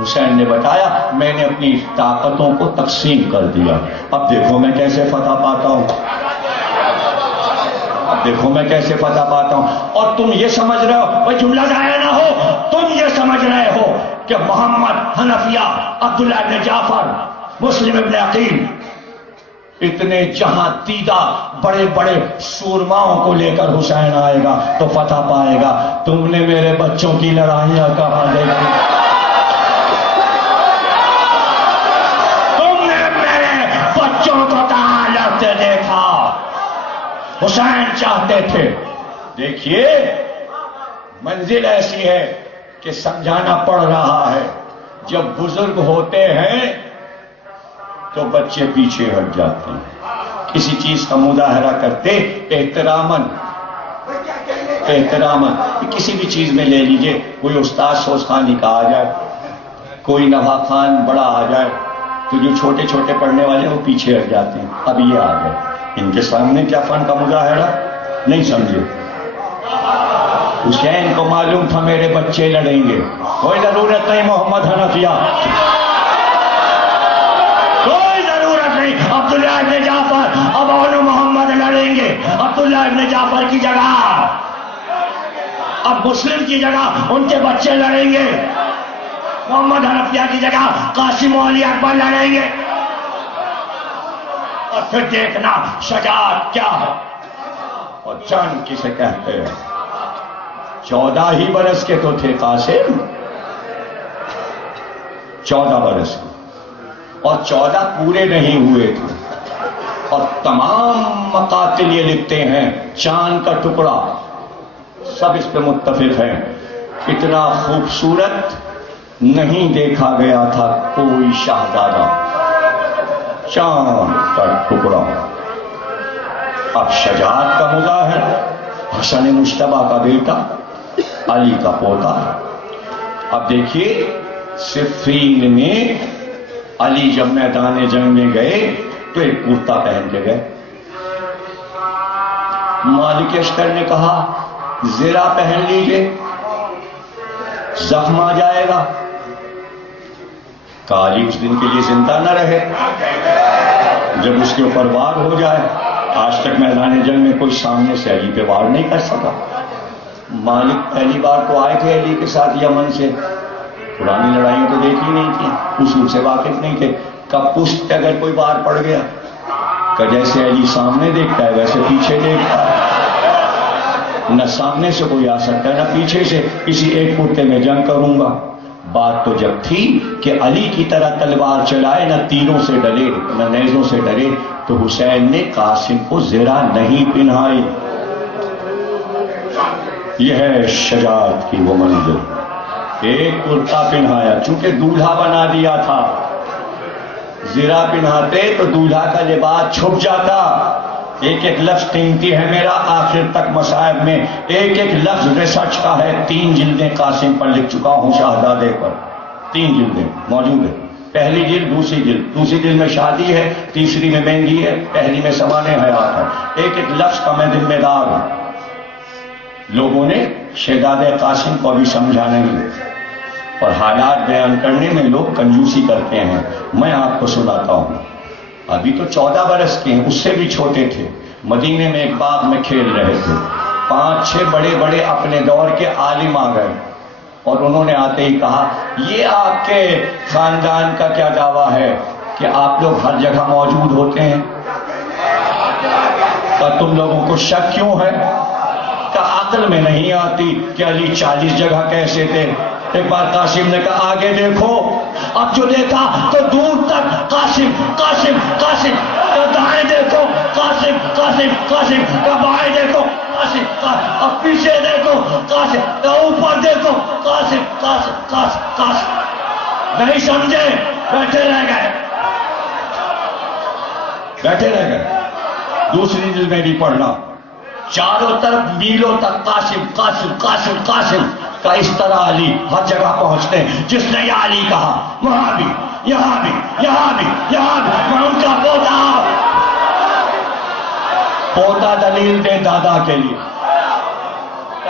حسین نے بتایا میں نے اپنی طاقتوں کو تقسیم کر دیا، اب دیکھو میں کیسے فتح پاتا ہوں۔ اب دیکھو میں کیسے فتح پاتا ہوں. اور تم یہ سمجھ رہے ہو، بھائی جملہ ضائع نہ ہو، تم یہ سمجھ رہے ہو کہ محمد، حنفیہ، عبداللہ ابن جعفر، مسلم ابن عقیل، اتنے جہاں دیدہ بڑے بڑے سورماؤں کو لے کر حسین آئے گا تو فتح پائے گا. تم نے میرے بچوں کی لڑائیاں کہاں دیکھی؟ تم نے میرے بچوں کو کہاں لڑتے دیکھا؟ حسین چاہتے تھے. دیکھیے منزل ایسی ہے کہ سمجھانا پڑ رہا ہے. جب بزرگ ہوتے ہیں تو بچے پیچھے ہٹ جاتے ہیں. کسی چیز کا مظاہرہ کرتے احتراماً کسی بھی چیز میں لے لیجئے، کوئی استاد سوزخانی کا آ جائے، کوئی نوا خان بڑا آ جائے تو جو چھوٹے چھوٹے پڑھنے والے ہیں وہ پیچھے ہٹ جاتے ہیں. اب یہ آ گئے، ان کے سامنے کیا فن کا مظاہرہ؟ نہیں سمجھے. حسین کو معلوم تھا میرے بچے لڑیں گے، کوئی ضرورت نہیں محمد حنفیہ، کوئی ضرورت نہیں. عبداللہ ابن جعفر اب اور محمد لڑیں گے. عبداللہ ابن جعفر کی جگہ اب مسلم کی جگہ ان کے بچے لڑیں گے. محمد حنفیہ کی جگہ قاسم و علی اکبر لڑیں گے. اور پھر دیکھنا شجاعت کیا ہے اور جان کسے کہتے ہیں. 14 ہی برس کے تو تھے قاسم، 14 برس کے، اور 14 پورے نہیں ہوئے تھے. اور تمام مقاتل یہ لکھتے ہیں چاند کا ٹکڑا سب اس پہ متفق ہیں، اتنا خوبصورت نہیں دیکھا گیا تھا کوئی شہزادہ. چاند کا ٹکڑا. اب شجاعت کا مظاہر، حسن مشتبہ کا بیٹا، علی کا پوتا. اب دیکھیے صفین میں علی جب میدان جنگ میں گئے تو ایک کرتا پہن کے گئے. مالک اشتر نے کہا زرہ پہن لیجئے، زخم آ جائے گا. کہا علی اس دن کے لیے زندہ نہ رہے، جب اس کے اوپر وار ہو جائے. آج تک میدان جنگ میں کوئی سامنے سے علی پہ وار نہیں کر سکا. مالک پہلی بار تو آئے تھے علی کے ساتھ یمن سے، پرانی لڑائیوں تو دیکھی نہیں تھی، اصول سے واقف نہیں تھے. کب پشت پہ اگر کوئی وار پڑ گیا کہ جیسے علی سامنے دیکھتا ہے ویسے پیچھے دیکھتا ہے، نہ سامنے سے کوئی آ سکتا ہے نہ پیچھے سے. کسی ایک کرتے میں جنگ کروں گا. بات تو جب تھی کہ علی کی طرح تلوار چلائے، نہ تیروں سے ڈرے نہ نیزوں سے ڈرے، تو حسین نے قاسم کو زرہ نہیں پہنائی. یہ ہے شجاعت کی وہ منزل. ایک کرتا پہنایا، چونکہ دولہا بنا دیا تھا. زرہ پہناتے تو دولہا کا لباس چھپ جاتا. ایک ایک لفظ قیمتی ہے میرا، آخر تک مصائب میں ایک ایک لفظ ریسرچ کا ہے. 3 جلدیں قاسم پر لکھ چکا ہوں، شہزادے پر 3 جلدیں موجود ہیں. پہلی جلد، دوسری جلد میں شادی ہے، تیسری میں مہنگی ہے، پہلی میں سامان حیات ہے. ایک ایک لفظ کا میں ذمہ دار ہوں. لوگوں نے شہزادے قاسم کو ابھی سمجھا نہیں، اور حالات بیان کرنے میں لوگ کنجوسی کرتے ہیں. میں آپ کو سناتا ہوں. ابھی تو 14 برس کے ہیں، اس سے بھی چھوٹے تھے. مدینے میں ایک باغ میں کھیل رہے تھے. 5-6 بڑے بڑے اپنے دور کے عالم آ گئے اور انہوں نے آتے ہی کہا یہ آپ کے خاندان کا کیا دعویٰ ہے کہ آپ لوگ ہر جگہ موجود ہوتے ہیں؟ تو تم لوگوں کو شک کیوں ہے؟ کہ عقل میں نہیں آتی کہ علی 40 جگہ کیسے تھے. ایک بار قاسم نے کہا آگے دیکھو. اب جو دیکھا تو دور تک قاسم قاسم قاسم. تو دائیں دیکھو قاسم قاسم قاسم. تو بائیں دیکھو قاسم قاسم. اب پیچھے دیکھو قاسم. تو اوپر دیکھو قاسم قاسم قاسم قاسم. نہیں سمجھے؟ بیٹھے رہ گئے. دوسری دل میں بھی پڑھنا. چاروں طرف میلوں تک قاسم قاسم قاسم قاسم کا اس طرح علی ہر جگہ پہنچتے ہیں. جس نے یا علی کہا وہاں بھی، یہاں بھی، یہاں بھی، یہاں بھی. میں ان کا پوتا دلیل دے دادا کے لیے.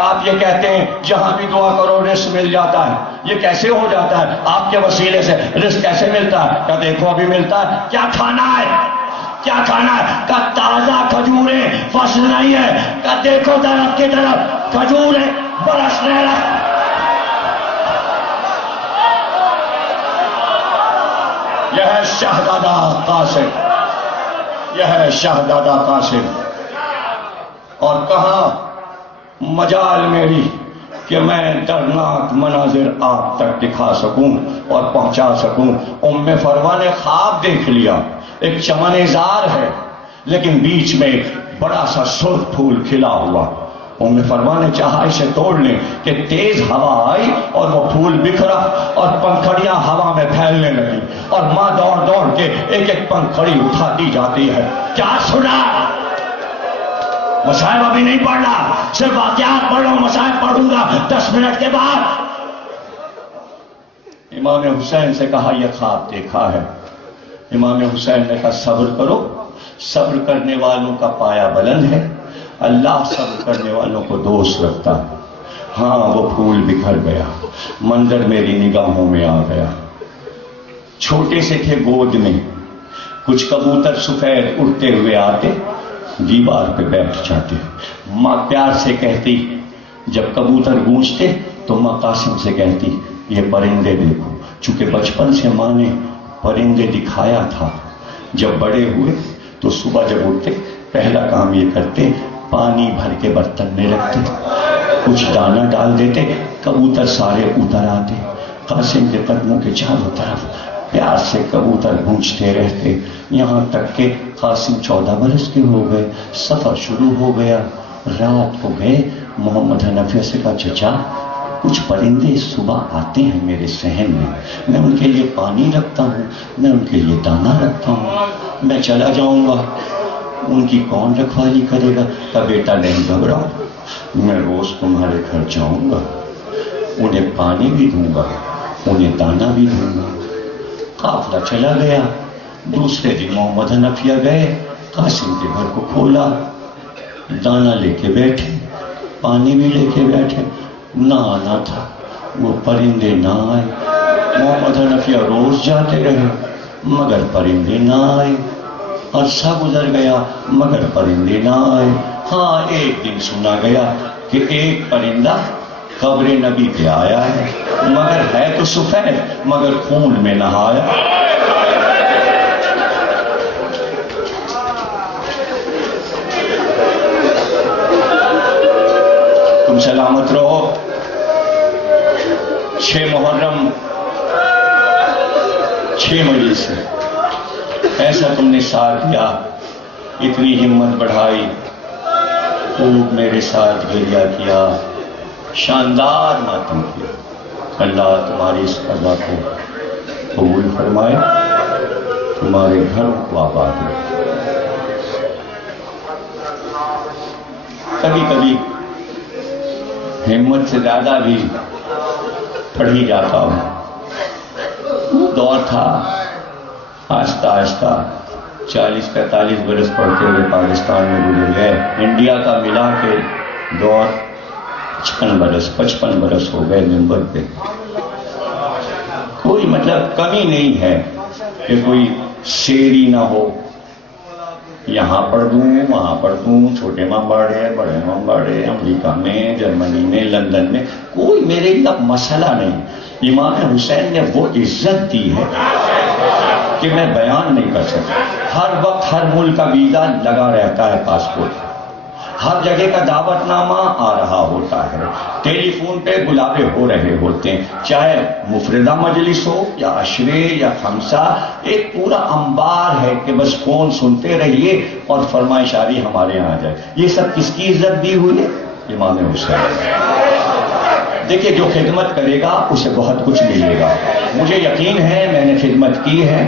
آپ یہ کہتے ہیں جہاں بھی دعا کرو رزق مل جاتا ہے. یہ کیسے ہو جاتا ہے؟ آپ کے وسیلے سے رزق کیسے ملتا ہے؟ کیا دیکھو ابھی ملتا ہے. کیا کھانا ہے؟ کیا کھانا ہے؟ کہ تازہ کھجوریں، فصل نہیں ہے۔ کہ دیکھو درخت کی طرف، کھجوریں برسنے لگے۔ یہ ہے شہزادہ قاسم، یہ ہے شہزادہ قاسم۔ اور کہاں مجال میری کہ میں دردناک مناظر آپ تک دکھا سکوں اور پہنچا سکوں۔ ام فروا نے خواب دیکھ لیا، ایک چمن زار ہے لیکن بیچ میں ایک بڑا سا سرخ پھول کھلا ہوا۔ ام فروا نے چاہا اسے توڑ لیں کہ تیز ہوا آئی اور وہ پھول بکھرا اور پنکھڑیاں ہوا میں پھیلنے لگی، اور ماں دوڑ دوڑ کے ایک ایک پنکھڑی اٹھاتی جاتی ہے۔ کیا سنا؟ مصائب ابھی نہیں پڑھنا، صرف واقعات پڑھ لو، مصائب پڑھوں گا 10 منٹ کے بعد۔ امام حسین سے کہا یہ خواب دیکھا ہے۔ امام حسین نے کہا صبر کرو، صبر کرنے والوں کا پایہ بلند ہے، اللہ صبر کرنے والوں کو دوست رکھتا ہے۔ ہاں وہ پھول بکھر گیا، منظر میری نگاہوں میں آ گیا۔ چھوٹے سے تھے گود میں، کچھ کبوتر سفید اڑتے ہوئے آتے، دیوار پہ بیٹھ جاتے۔ ماں پیار سے کہتی، جب کبوتر گونجتے تو ماں قاسم سے کہتی یہ پرندے دیکھو۔ چونکہ بچپن سے ماں نے پرندے دکھایا تھا، جب بڑے ہوئے تو صبح جب اٹھتے پہلا کام یہ کرتے، پانی بھر کے برتن میں رکھتے، کچھ دانہ ڈال دیتے، کبوتر سارے اتر آتے۔ قاسم کے قدموں کے چاروں طرف پیار سے کبوتر گونجتے رہتے، یہاں تک کہ قاسم 14 برس کے ہو گئے۔ سفر شروع ہو گیا، رات کو گئے۔ محمد حنفیہ سے کہا چچا کچھ پرندے صبح آتے ہیں میرے صحن میں ان کے لیے پانی رکھتا ہوں، میں ان کے لیے دانہ رکھتا ہوں، میں چلا جاؤں گا، ان کی کون رکھوالی کرے گا؟ کہ بیٹا نہیں گھبراؤ، میں روز تمہارے گھر جاؤں گا، انہیں پانی بھی دوں گا، انہیں دانہ بھی دوں گا۔ قافلہ چلا گیا۔ دوسرے دن محمد حنفیہ گئے، قاسم کے گھر کو کھولا، دانہ لے کے بیٹھے، پانی بھی لے کے بیٹھے، نہ آنا تھا، وہ پرندے نہ آئے۔ محمد حنفیہ روز جاتے رہے مگر پرندے نہ آئے، عرصہ گزر گیا مگر پرندے نہ آئے۔ ہاں ایک دن سنا گیا کہ ایک پرندہ قبر نبی پہ آیا ہے، مگر ہے تو سفید مگر خون میں نہایا۔ تم سلامت رہو۔ 6 محرم 6 مجلس سے ایسا تم نے ساتھ دیا، اتنی ہمت بڑھائی، خوب میرے ساتھ گریا کیا، شاندار ماتم کیا۔ اللہ تمہاری اس قضا کو قبول فرمائے، تمہارے گھر کو آباد رکھے۔ کبھی کبھی ہمت سے زیادہ بھی پڑھی جاتا ہوں۔ دور تھا، آہستہ آہستہ 40-45 برس پڑھتے ہوئے پاکستان میں گزر گئے۔ انڈیا کا ملا کے دور 55 برس ہو گئے ممبر پہ۔ کوئی مطلب کمی نہیں ہے کہ کوئی شیری نہ ہو، یہاں پڑھ دوں وہاں پڑھ دوں، چھوٹے ماں باڑے بڑے ماں باڑے، امریکہ میں، جرمنی میں، لندن میں، کوئی میرے لیے مسئلہ نہیں۔ امام حسین نے وہ عزت دی ہے کہ میں بیان نہیں کر سکتا۔ ہر وقت ہر ملک کا ویزا لگا رہتا ہے، پاسپورٹ، ہر جگہ کا دعوت نامہ آ رہا ہوتا ہے، ٹیلی فون پہ بلاوے ہو رہے ہوتے ہیں، چاہے مفردہ مجلس ہو یا عشرے یا خمسہ، ایک پورا انبار ہے کہ بس فون سنتے رہیے اور فرمائش آری ہمارے یہاں آ جائے۔ یہ سب کس کی عزت دی ہوئی ہے؟ امام حسین۔ دیکھیں جو خدمت کرے گا اسے بہت کچھ ملے گا۔ مجھے یقین ہے، میں نے خدمت کی ہے،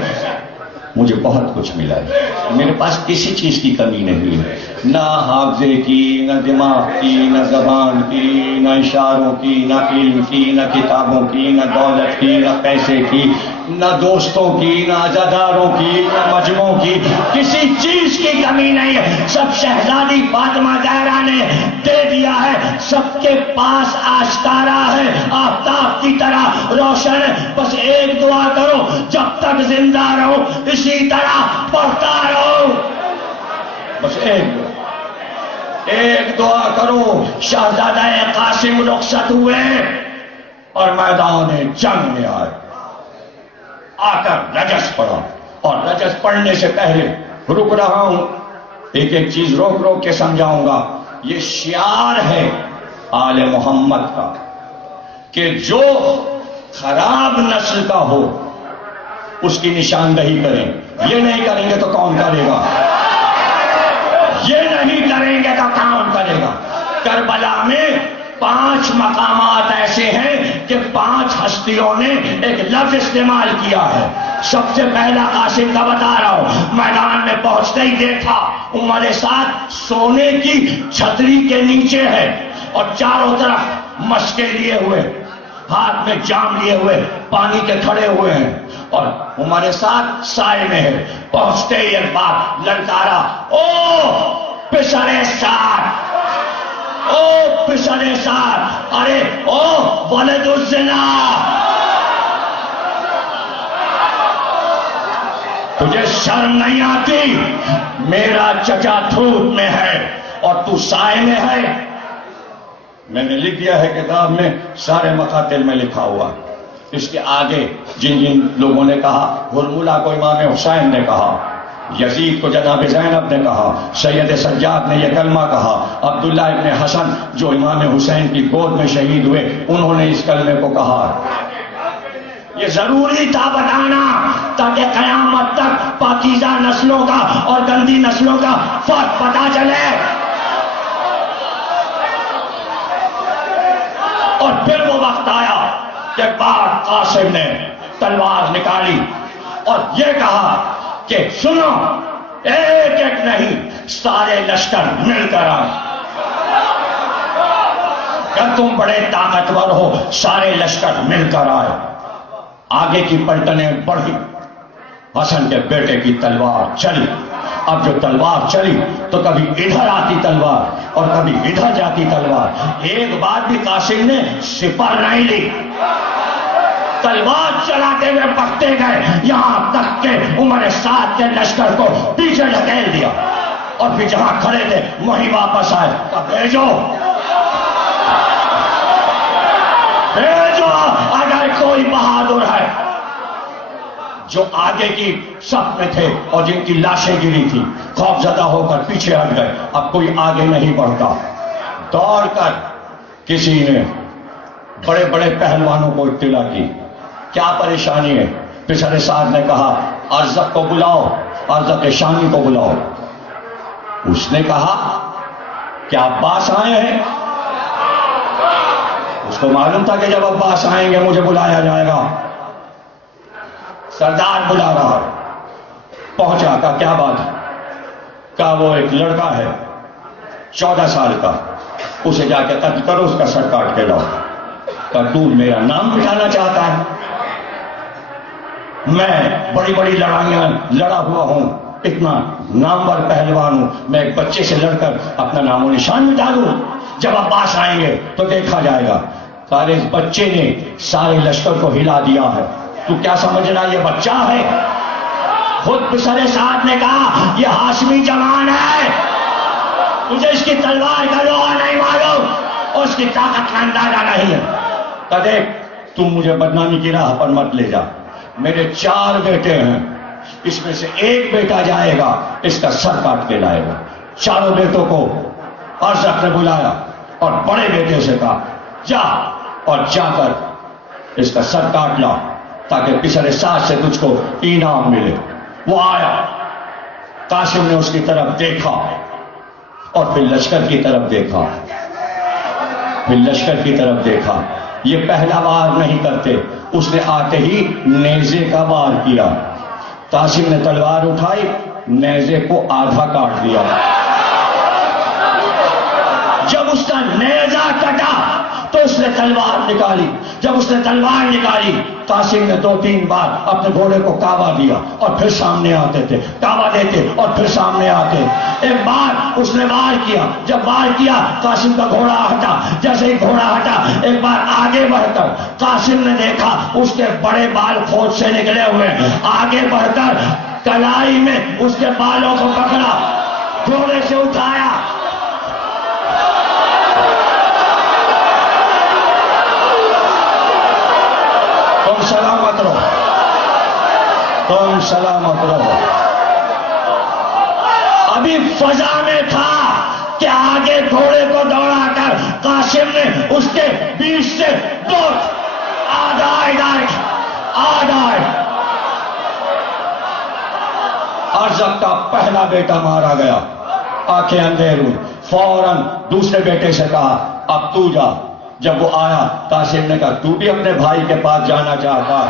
مجھے بہت کچھ ملا ہے، میرے پاس کسی چیز کی کمی نہیں ہے، نہ حافظے کی، نہ دماغ کی، نہ زبان کی، نہ اشاروں کی، نہ علم کی، نہ کتابوں کی، نہ دولت کی، نہ پیسے کی، نہ دوستوں کی، نہ عزاداروں کی، نہ مجموعوں کی، کسی چیز کی کمی نہیں ہے. سب شہزادی فاطمہ زہرا نے دے دیا ہے. سب کے پاس آشکارا ہے، آفتاب کی طرح روشن ہے. بس ایک دعا کرو، جب تک زندہ رہو اسی طرح پڑھتا رہو. بس ایک دعا کرو. شہزادہ قاسم رخصت ہوئے اور میدان جنگ میں آئے. آ کر رجس پڑھا، اور رجس پڑھنے سے پہلے رک رہا ہوں، ایک ایک چیز روک کے سمجھاؤں گا. یہ شعار ہے آل محمد کا کہ جو خراب نسل کا ہو اس کی نشاندہی کریں. یہ نہیں کریں گے تو کون کرے گا؟ یہ نہیں کریں گے تو کون کرے گا؟ کربلا میں 5 مقامات ایسے ہیں کہ 5 ہستیوں نے ایک لفظ استعمال کیا ہے. سب سے پہلا قاسم کا بتا رہا ہوں. میدان میں پہنچتے ہی دیکھا عمر سعد سونے کی چھتری کے نیچے ہے اور چاروں طرف مشقیں لیے ہوئے، ہاتھ میں جام لیے ہوئے، پانی کے کھڑے ہوئے ہیں، اور عمر سعد سائے میں ہے. پہنچتے ہی ایک بات للکارا، او پسرے سعد، او پسرے سعد، ارے او ولد الزنا، تجھے شرم نہیں آتی؟ میرا چچا تھوت میں ہے اور تو سائے میں ہے. میں نے لکھ دیا ہے کتاب میں، سارے مقاتل میں لکھا ہوا. اس کے آگے جن لوگوں نے کہا، ہرملا کو امام حسین نے کہا، یزید کو جناب زینب نے کہا، سید سجاد نے یہ کلمہ کہا، عبداللہ ابن حسن جو امام حسین کی گود میں شہید ہوئے انہوں نے اس کلمے کو کہا. یہ ضروری تھا بتانا تاکہ قیامت تک پاکیزہ نسلوں کا اور گندی نسلوں کا فرق پتہ چلے. اور پھر وہ وقت آیا کہ بعد قاسم نے تلوار نکالی اور یہ کہا کہ سنو، ایک ایک نہیں، سارے لشکر مل کر آئے. کہ تم بڑے طاقتور ہو، سارے لشکر مل کر آئے. آگے کی پلٹنیں بڑھی، حسن کے بیٹے کی تلوار چلی. اب جو تلوار چلی تو کبھی ادھر آتی تلوار اور کبھی ادھر جاتی تلوار. ایک بات بھی قاسم نے سپر نہیں لی، تلوار چلاتے ہوئے بڑھتے گئے یہاں تک کہ عمر سعد کے لشکر کو پیچھے ڈھکیل دیا اور پھر جہاں کھڑے تھے وہیں واپس آئے. بھیجو اگر کوئی بہادر ہے. جو آگے کی صف میں تھے اور جن کی لاشیں گری تھی خوف زدہ ہو کر پیچھے ہٹ گئے. اب کوئی آگے نہیں بڑھتا. دوڑ کر کسی نے بڑے بڑے پہلوانوں کو اطلاع کی، کیا پریشانی ہے؟ پسرے سعد نے کہا ارزق کو بلاؤ، ارزق شانی کو بلاؤ. اس نے کہا کیا عباس آئے ہیں؟ اس کو معلوم تھا کہ جب عباس آئیں گے مجھے بلایا جائے گا. سردار بلا رہا ہے. پہنچا، کہا کیا بات ہے؟ کہا وہ ایک لڑکا ہے 14 سال کا، اسے جا کے قتل کرو، اس کا سر کاٹ کے لاؤ. کہا تو میرا نام بٹھانا چاہتا ہے؟ میں بڑی بڑی لڑائیاں لڑا ہوا ہوں، اتنا نامور پہلوان ہوں، میں ایک بچے سے لڑ کر اپنا نام و نشان مٹا دوں؟ جب عباس آئیں گے تو دیکھا جائے گا. سارے اس بچے نے سارے لشکر کو ہلا دیا ہے. تو کیا سمجھ رہا یہ بچہ ہے؟ خود پسرے سعد نے کہا یہ ہاشمی جوان ہے، تجھے اس کی تلوار کا لوہا نہیں معلوم اور اس کی طاقت کا اندازہ نہیں ہے. کہ دیکھ تم مجھے بدنامی کی راہ پر مت لے جا. میرے 4 بیٹے ہیں، اس میں سے ایک بیٹا جائے گا اس کا سر کاٹ کے لائے گا. 4 بیٹوں کو ارزق نے بلایا اور بڑے بیٹے سے کہا جا اور جا کر اس کا سر کاٹ لا تاکہ پسرے سعد سے تجھ کو انعام ملے. وہ آیا، قاسم نے اس کی طرف دیکھا اور پھر لشکر کی طرف دیکھا، پھر لشکر کی طرف دیکھا. یہ پہلا وار نہیں کرتے، اس نے آتے ہی نیزے کا وار کیا. قاسم نے تلوار اٹھائی، نیزے کو آدھا کاٹ دیا. جب اس کا نیزہ کٹا تو اس نے تلوار نکالی. جب اس نے تلوار نکالی قاسم نے 2-3 بار اپنے گھوڑے کو کعبہ دیا اور پھر سامنے آتے تھے, کعبہ دیتے اور پھر سامنے آتے. ایک بار اس نے وار کیا, جب وار کیا قاسم کا گھوڑا ہٹا. جیسے ہی گھوڑا ہٹا ایک بار آگے بڑھ کر قاسم نے دیکھا اس کے بڑے بال کھوج سے نکلے ہوئے. آگے بڑھ کر کلائی میں اس کے بالوں کو پکڑا, گھوڑے سے اٹھایا. تم سلامت رہو, تم سلامت رہو. ابھی فضا میں تھا کہ آگے گھوڑے کو دوڑا کر قاسم نے اس کے بیچ سے دو آدھائے. ارزق کا پہلا بیٹا مارا گیا, آنکھیں اندھیر ہوئی. فوراً دوسرے بیٹے سے کہا اب تو جا. جب وہ آیا قاسم نے کہا تو بھی اپنے بھائی کے پاس جانا چاہتا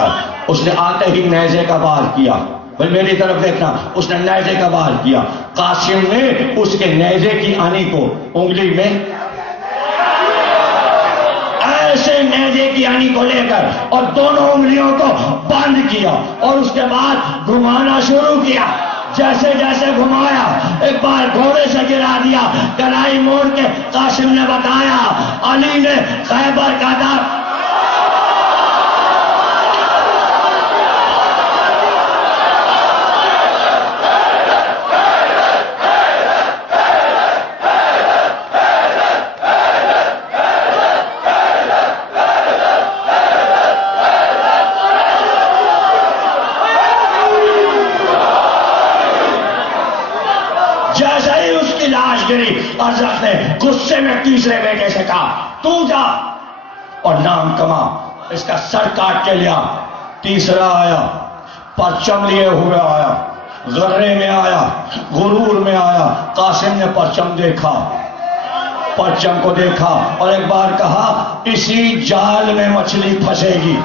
ہے. اس نے آتے ہی نیزے کا وار کیا. بھائی میری طرف دیکھنا, اس نے نیزے کا وار کیا. قاسم نے اس کے نیزے کی آنی کو انگلی میں ایسے نیزے کی آنی کو لے کر اور دونوں انگلیوں کو بند کیا اور اس کے بعد گھمانا شروع کیا. جیسے جیسے گھمایا ایک بار گھوڑے سے گرا دیا. کلائی موڑ کے قاسم نے بتایا علی نے خیبر کا دار. ارزق نے غصے میں تیسرے بیٹے سے کہا تو جا اور نام کما, اس کا سر کاٹ کے لیا. تیسرا آیا, پرچم لیے ہوئے آیا, غرے میں آیا, غرور میں آیا. قاسم نے پرچم دیکھا, پرچم کو دیکھا اور ایک بار کہا اسی جال میں مچھلی پھنسے گی.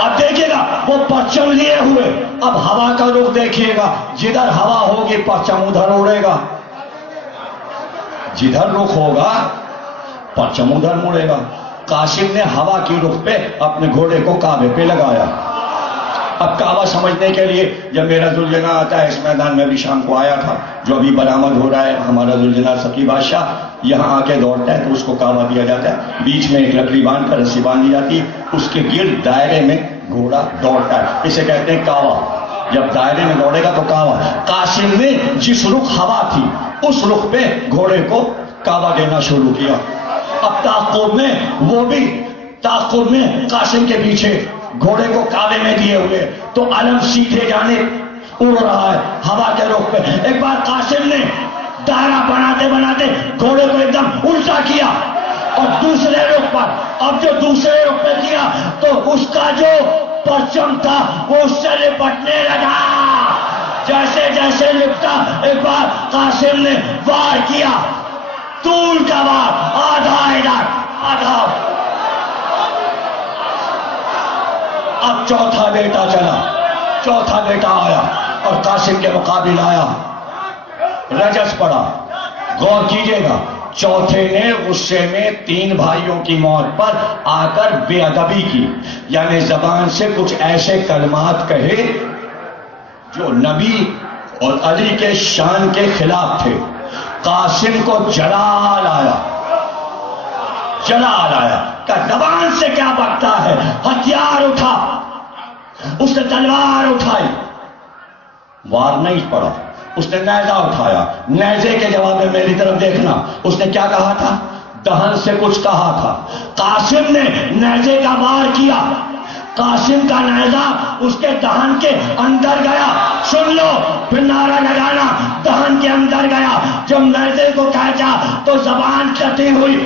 اب دیکھیے گا وہ پرچم لیے ہوئے, اب ہوا کا رخ دیکھیے گا, جدھر ہوا ہوگی پرچم ادھر اڑے گا, جدھر رخ ہوگا پرچم ادھر مڑے گا. قاسم نے ہوا کی رخ پہ اپنے گھوڑے کو کعبے پہ لگایا. اب کعبہ سمجھنے کے لیے جب میرا ذوالجلال آتا ہے, اس میدان میں بھی شام کو آیا تھا, جو ابھی برآمد ہو رہا ہے, ہمارا ذوالجلال سکی بادشاہ یہاں آ کے دوڑتا ہے تو اس کو کعبہ دیا جاتا ہے. بیچ میں ایک لکڑی باندھ کر رسی باندھ دی جاتی ہے, اس کے گرد دائرے میں گھوڑا دوڑتا ہے, اسے کہتے ہیں کعبہ. جب دائرے میں دوڑے گا تو کعبہ. قاسم نے جس رخ ہوا تھی اس رخ پہ گھوڑے کو کعبہ دینا شروع کیا. اب تعاقب میں وہ بھی تعاقب میں قاسم کے پیچھے گھوڑے کو کعبے میں دیے ہوئے تو علم سیدھے جانے اڑ رہا ہے ہوا کے رخ پہ. ایک بار قاسم نے دائرہ بناتے بناتے گھوڑے کو ایک دم الٹا کیا اور دوسرے رخ پر, اب جو دوسرے رخ پہ کیا تو اس کا جو پرچم تھا وہ اس سے لپٹنے لگا. جیسے جیسے لپٹا ایک بار قاسم نے وار کیا, طول کا وار, آدھا ادھر آدھا. اب چوتھا بیٹا چلا, چوتھا بیٹا آیا اور قاسم کے مقابل آیا, رجس پڑا. غور کیجئے گا, چوتھے نے غصے میں 3 بھائیوں کی موت پر آ کر بے ادبی کی, یعنی زبان سے کچھ ایسے کلمات کہے جو نبی اور علی کے شان کے خلاف تھے. قاسم کو جلال آیا, جلال آیا کہ زبان سے کیا بکتا ہے. ہتھیار اٹھا, اس نے تلوار اٹھائی, وار نہیں پڑا. اس نے نیزہ اٹھایا, نیزے کے جواب میں میری طرف دیکھنا, اس نے کیا کہا تھا, دہن سے کچھ کہا تھا. قاسم نے نیزے کا وار کیا, قاسم کا نیزہ اس کے دہن کے اندر گیا. سن لو, پھر نعرہ لگانا, دہن کے اندر گیا. جب نیزے کو کھینچا تو زبان کٹی ہوئی.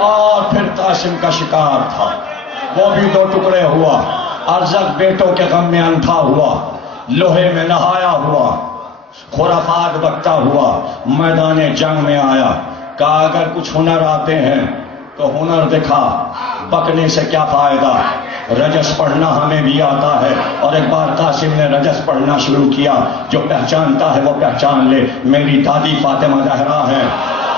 اور پھر قاسم کا شکار تھا, وہ بھی 2 ٹکڑے ہوا. ارزق بیٹوں کے غم میں اندھا ہوا, لوہے میں نہایا ہوا, خرافات بکتا ہوا میدان جنگ میں آیا. کہا اگر کچھ ہنر آتے ہیں تو ہنر دکھا، بکنے سے کیا فائدہ؟ رجس پڑھنا ہمیں بھی آتا ہے، اور ایک بار قاسم نے رجس پڑھنا شروع کیا. جو پہچانتا ہے وہ پہچان لے، میری دادی فاطمہ زہرا ہے،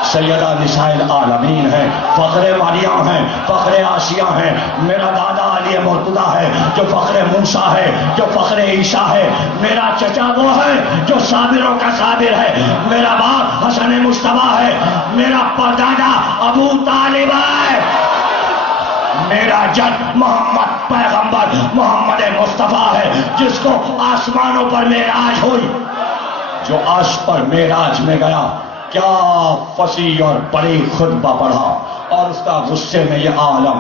سیدہ نساء العالمین ہے، فخر مریم ہے، فخر آسیہ ہے. میرا دادا علی مرتضیٰ ہے جو فخر موسیٰ ہے، جو فخر عیسیٰ ہے. میرا چچا وہ ہے جو صابروں کا صابر ہے. میرا باپ حسن مصطفیٰ ہے. میرا پردادا ابو طالب ہے. میرا جد محمد پیغمبر محمد مصطفیٰ ہے جس کو آسمانوں پر معراج ہوئی. جو عرش پر معراج میں گیا، کیا فصیح اور بڑی خطبہ پڑھا، اور اس کا غصے میں یہ عالم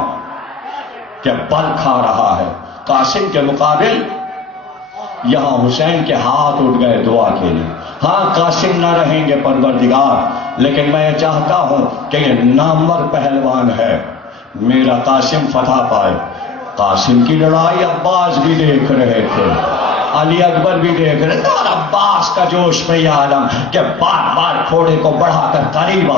کہ بل کھا رہا ہے. قاسم کے مقابل یہاں حسین کے ہاتھ اٹھ گئے دعا کے لیے. ہاں قاسم نہ رہیں گے پروردگار، لیکن میں چاہتا ہوں کہ یہ نامور پہلوان ہے، میرا قاسم فتح پائے. قاسم کی لڑائی عباس بھی دیکھ رہے تھے، علی اکبر بھی دیکھ رہے تھے، اور عباس کا جوش میں یہ عالم کہ بار بار گھوڑے کو بڑھا کر قریب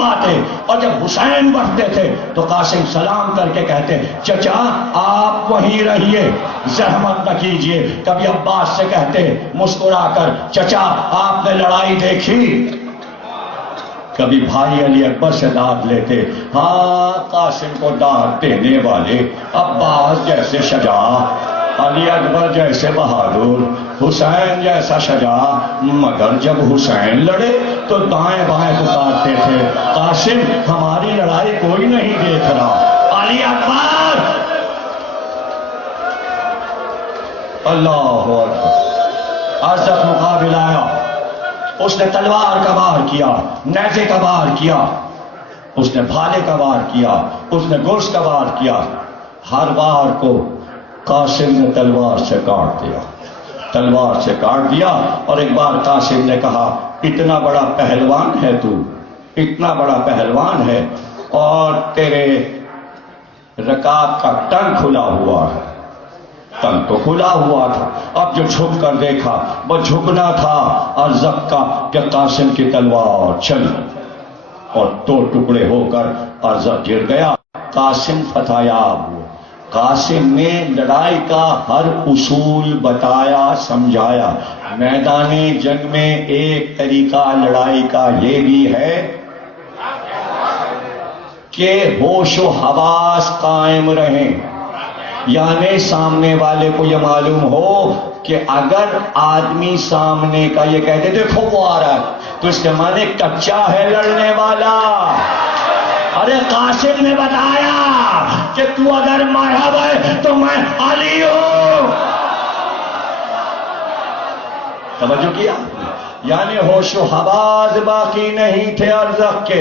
آتے. اور جب حسین بڑھتے تھے تو قاسم سلام کر کے کہتے، چچا آپ وہیں رہیے، زحمت نہ کیجیے. کبھی عباس سے کہتے مسکرا کر، چچا آپ نے لڑائی دیکھی. کبھی بھائی علی اکبر سے داد لیتے. ہاں قاسم کو داد دینے والے عباس جیسے شجاع، علی اکبر جیسے بہادر، حسین جیسا شجاع. مگر جب حسین لڑے تو دائیں بائیں پکارتے تھے، قاسم ہماری لڑائی کوئی نہیں دیکھ رہا. علی اکبر اللہ اکبر. آج تک مقابلہ آیا، اس نے تلوار کا وار کیا، نیزے کا وار کیا، اس نے بھالے کا وار کیا، اس نے گرز کا وار کیا. ہر وار کو قاسم نے تلوار سے کاٹ دیا. اور ایک بار قاسم نے کہا، اتنا بڑا پہلوان ہے تو، اتنا بڑا پہلوان ہے، اور تیرے رکاب کا ٹنگ کھلا ہوا ہے. تن تو کھلا ہوا تھا، اب جو جھک کر دیکھا وہ جھکنا تھا ارزق کا کہ قاسم کی تلوار چلی اور دو ٹکڑے ہو کر ارزق گر گیا. قاسم فتح یاب ہوئے. قاسم نے لڑائی کا ہر اصول بتایا، سمجھایا. میدان جنگ میں ایک طریقہ لڑائی کا یہ بھی ہے کہ ہوش و حواس قائم رہیں، یعنی سامنے والے کو یہ معلوم ہو کہ اگر آدمی سامنے کا یہ کہتے دیکھو وہ آ رہا ہے تو اس کے معنی کچا ہے لڑنے والا. ارے قاسم نے بتایا کہ تو اگر مرحب ہے تو میں علی ہوں. توجہ کیا؟ یعنی ہوش و حواس باقی نہیں تھے ارزق کے،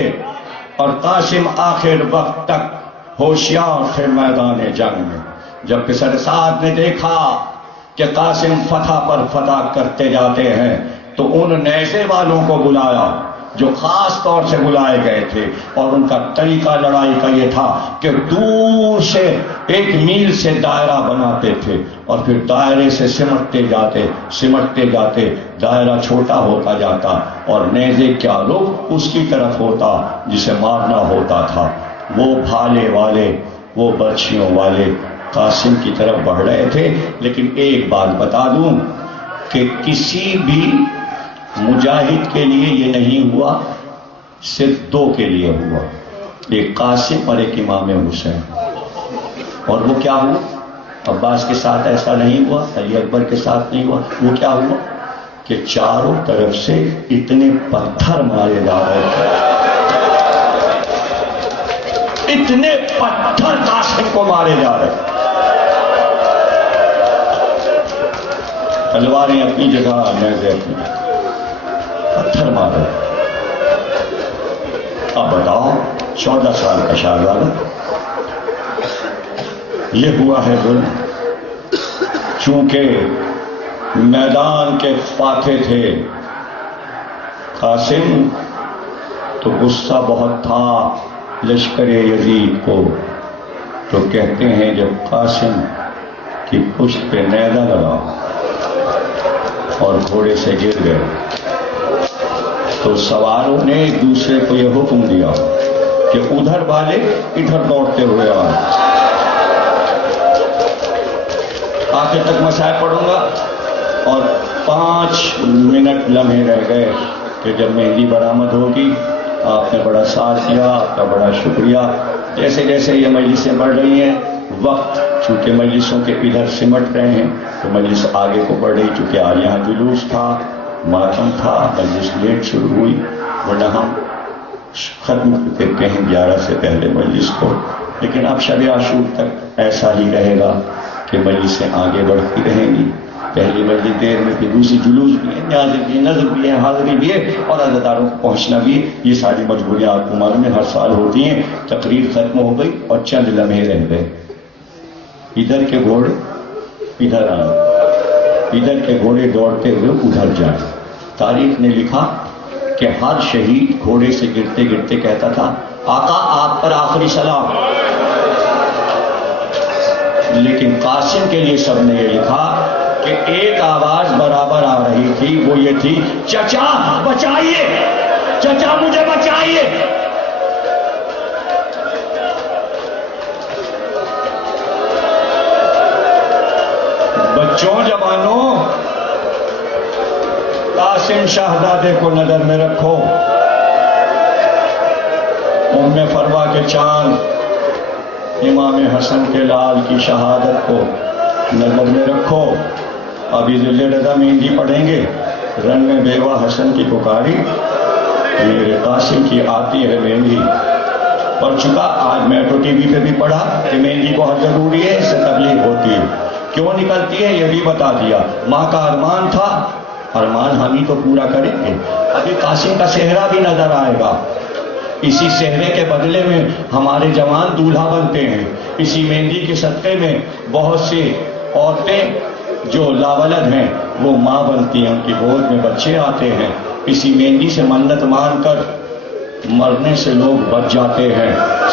اور قاسم آخر وقت تک ہوشیار تھے میدان جنگ میں. جب پسر سعد نے دیکھا کہ قاسم فتح پر فتح کرتے جاتے ہیں تو ان نیزے والوں کو بلایا جو خاص طور سے بلائے گئے تھے، اور ان کا طریقہ لڑائی کا یہ تھا کہ دور سے 1 میل سے دائرہ بناتے تھے، اور پھر دائرے سے سمٹتے جاتے دائرہ چھوٹا ہوتا جاتا، اور نیزے کیا رخ اس کی طرف ہوتا جسے مارنا ہوتا تھا. وہ بھالے والے، وہ برچھیوں والے قاسم کی طرف بڑھ رہے تھے. لیکن ایک بات بتا دوں کہ کسی بھی مجاہد کے لیے یہ نہیں ہوا، صرف 2 کے لیے ہوا، ایک قاسم اور ایک امام حسین. اور وہ کیا ہوا؟ عباس کے ساتھ ایسا نہیں ہوا، علی اکبر کے ساتھ نہیں ہوا. وہ کیا ہوا کہ چاروں طرف سے اتنے پتھر مارے جا رہے تھے، اتنے پتھر قاسم کو مارے جا رہے تھے. تلواریں اپنی جگہ، نیزے اپنی جگہ، پتھر مارے. اب بتاؤ 14 سال کا شاگرد، یہ ہوا ہے ظلم. چونکہ میدان کے فاتح تھے قاسم، تو غصہ بہت تھا لشکر یزید کو. تو کہتے ہیں جب قاسم کی پشت پہ نیزہ لگا اور گھوڑے سے گر گئے تو سواروں نے ایک دوسرے کو یہ حکم دیا کہ ادھر والے ادھر دوڑتے ہوئے آئے. آخر تک مسائل پڑھوں گا اور 5 منٹ لمحے رہ گئے کہ جب مہندی برآمد ہوگی. آپ نے بڑا ساتھ دیا، آپ کا بڑا شکریہ. جیسے جیسے یہ مجلسیں بڑھ رہی ہیں، وقت چونکہ مجلسوں کے ادھر سمٹ رہے ہیں تو مجلس آگے کو بڑھ رہی، چونکہ آج یہاں جلوس تھا، ماتم تھا، مجلس لیٹ شروع ہوئی، ورنہ ہم ختم کرتے ہیں 11 سے پہلے مجلس کو. لیکن اب شب عاشور تک ایسا ہی رہے گا کہ مجلسیں آگے بڑھتی رہیں گی. پہلی مجلس دیر میں، پھر دوسری جلوس بھی ہے، نیازیں بھی ہے، نظر بھی ہے، حاضری بھی ہے، اور عزاداروں کو پہنچنا بھی ہے. یہ ساری مجبوریاں آپ کو معلوم ہے ہر سال ہوتی ہیں. تقریر ختم ہو گئی اور چند لمحے رہ گئے. ادھر کے گھوڑے ادھر آئے، ادھر کے گھوڑے دوڑتے ہوئے ادھر جائیں. تاریخ نے لکھا کہ ہر شہید گھوڑے سے گرتے گرتے کہتا تھا آقا آپ پر آخری سلام. لیکن قاسم کے لیے سب نے یہ لکھا کہ ایک آواز برابر آ رہی تھی، وہ یہ تھی چچا بچائیے، چچا مجھے بچائیے. بچوں جوانوں، قاسم شہزادے کو نظر میں رکھو، ام فروا کے چاند امام حسن کے لال کی شہادت کو نظر میں رکھو. ابھی ذل رضا مہندی پڑھیں گے، رن میں بیوہ حسن کی پکاری، میرے قاسم کی آتی ہے مہندی. پڑھ چکا، آج میٹرو ٹی وی پہ بھی پڑھا کہ مہندی بہت ضروری ہے، اس سے تبلیغ ہوتی ہے. کیوں نکلتی ہے یہ بھی بتا دیا. ماں کا ارمان تھا، ارمان ہم ہی تو پورا کریں گے. ابھی قاسم کا صحرا بھی نظر آئے گا. اسی صحرے کے بدلے میں ہمارے جوان دولہا بنتے ہیں. اسی مہندی کے صدقے میں بہت سی عورتیں جو لاولد ہیں وہ ماں بنتی ہیں، ان کی گود میں بچے آتے ہیں. اسی مہندی سے منت مان کر مرنے سے لوگ بچ جاتے ہیں.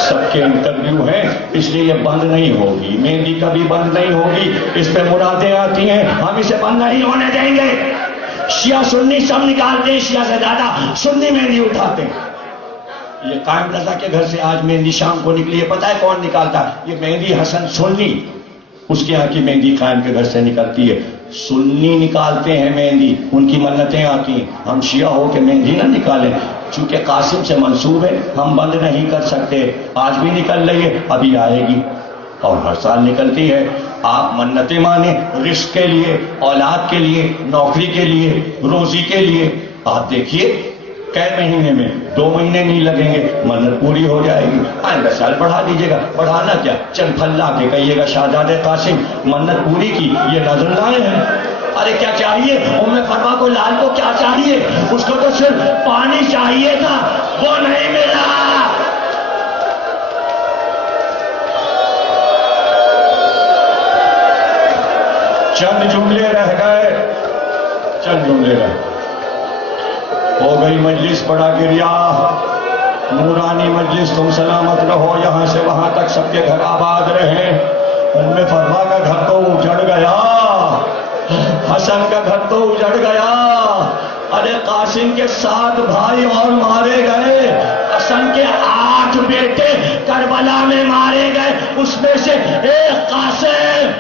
سب کے انٹرویو ہیں، اس لیے یہ بند نہیں ہوگی. مہندی کبھی بند نہیں ہوگی. اس پہ مرادیں آتی ہیں، ہم اسے بند نہیں ہونے دیں گے. شیعہ سنی سب نکالتے ہیں، شیعہ سے زیادہ سنی مہندی اٹھاتے ہیں. یہ قائم رضا کے گھر سے آج مہندی شام کو نکلی ہے، پتہ ہے کون نکالتا ہے؟ یہ مہندی حسن سنی، اس کے یہاں کی مہندی قائم کے گھر سے نکلتی ہے. سنی نکالتے ہیں مہندی، ان کی منتیں آتی ہیں. ہم شیعہ ہو کے مہندی نہ نکالیں، چونکہ قاسم سے منسوب ہے، ہم بند نہیں کر سکتے. آج بھی نکل رہی ہے، ابھی آئے گی اور ہر سال نکلتی ہے. آپ منتیں مانیں رزق کے لیے، اولاد کے لیے، نوکری کے لیے، روزی کے لیے. آپ دیکھیے کئی مہینے میں 2 مہینے نہیں لگیں گے، منت پوری ہو جائے گی. آئندہ سال بڑھا دیجیے گا. بڑھانا کیا، چند پھل لا کے کہیے گا شہزادے قاسم منت پوری کی، یہ نظر لائے ہیں. ارے کیا چاہیے ام فروا کو، لال کو کیا چاہیے؟ اس کو تو صرف پانی چاہیے تھا، وہ نہیں ملا. چند جملے رہ گئے، چند جملے رہ گئے. ہو گئی مجلس بڑا گریا، نورانی مجلس تم سلامت رہو، یہاں سے وہاں تک سب کے گھر آباد رہیں. ام فروا کا گھر تو اجڑ گیا، حسن کا گھر تو اجڑ گیا. ارے قاسم کے 7 بھائی اور مارے گئے، حسن کے 8 بیٹے کربلا میں مارے گئے، اس میں سے ایک قاسم.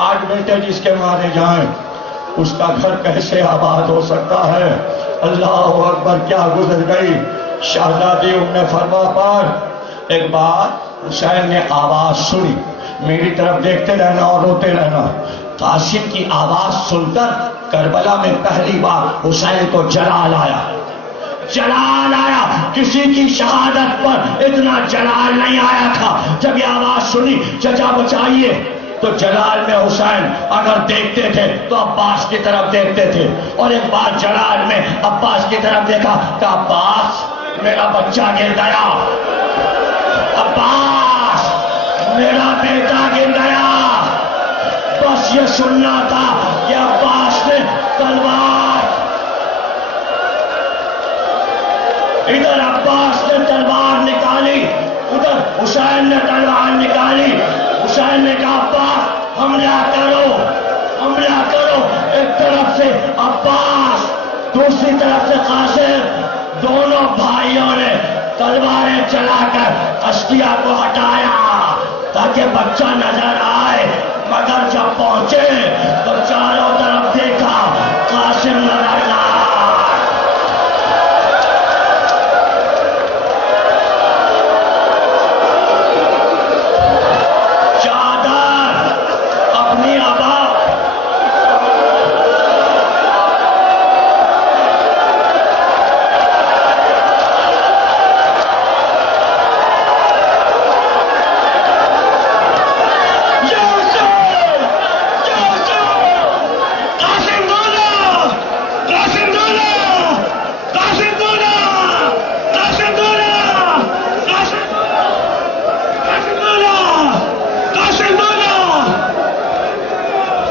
8 بیٹے جس کے مارے جائیں، اس کا گھر کیسے آباد ہو سکتا ہے؟ اللہ اکبر، کیا گزر گئی شہزادی ام فروا پر. ایک بار حسین نے آواز سنی، میری طرف دیکھتے رہنا اور روتے رہنا. قاسم کی آواز سن کر کربلا میں پہلی بار حسین کو جلال آیا. جلال آیا، کسی کی شہادت پر اتنا جلال نہیں آیا تھا. جب یہ آواز سنی چچا بچائیے، تو جلال میں حسین اگر دیکھتے تھے تو عباس کی طرف دیکھتے تھے. اور ایک بار جلال میں عباس کی طرف دیکھا کہ عباس میرا بچہ گر گیا، عباس میرا بیٹا گر گیا. بس یہ سننا تھا کہ عباس نے تلوار، ادھر عباس نے تلوار نکالی، ادھر حسین نے تلوار نکالی. حسین نے کہا عباس حملہ کرو، حملہ کرو. ایک طرف سے عباس، دوسری طرف سے قاسم، دونوں بھائیوں نے تلواریں چلا کر اشتیا کو ہٹایا تاکہ بچہ نظر آئے، مگر جب پہنچے تو چاروں طرف دیکھا قاسم نظر نہ آیا۔ چادر اپنی آبا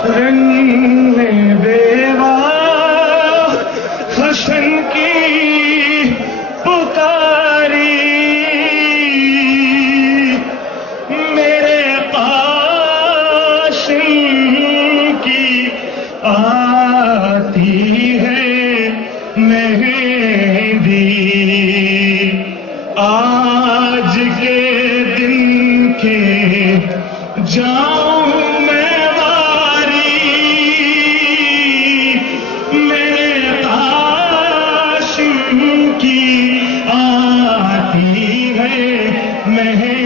رنگ بیوا حسن کی پکاری، میرے قاسم کی آتی ہے مہندی، آج کے دن کے جاؤں میں کی آتی ہے مہندی۔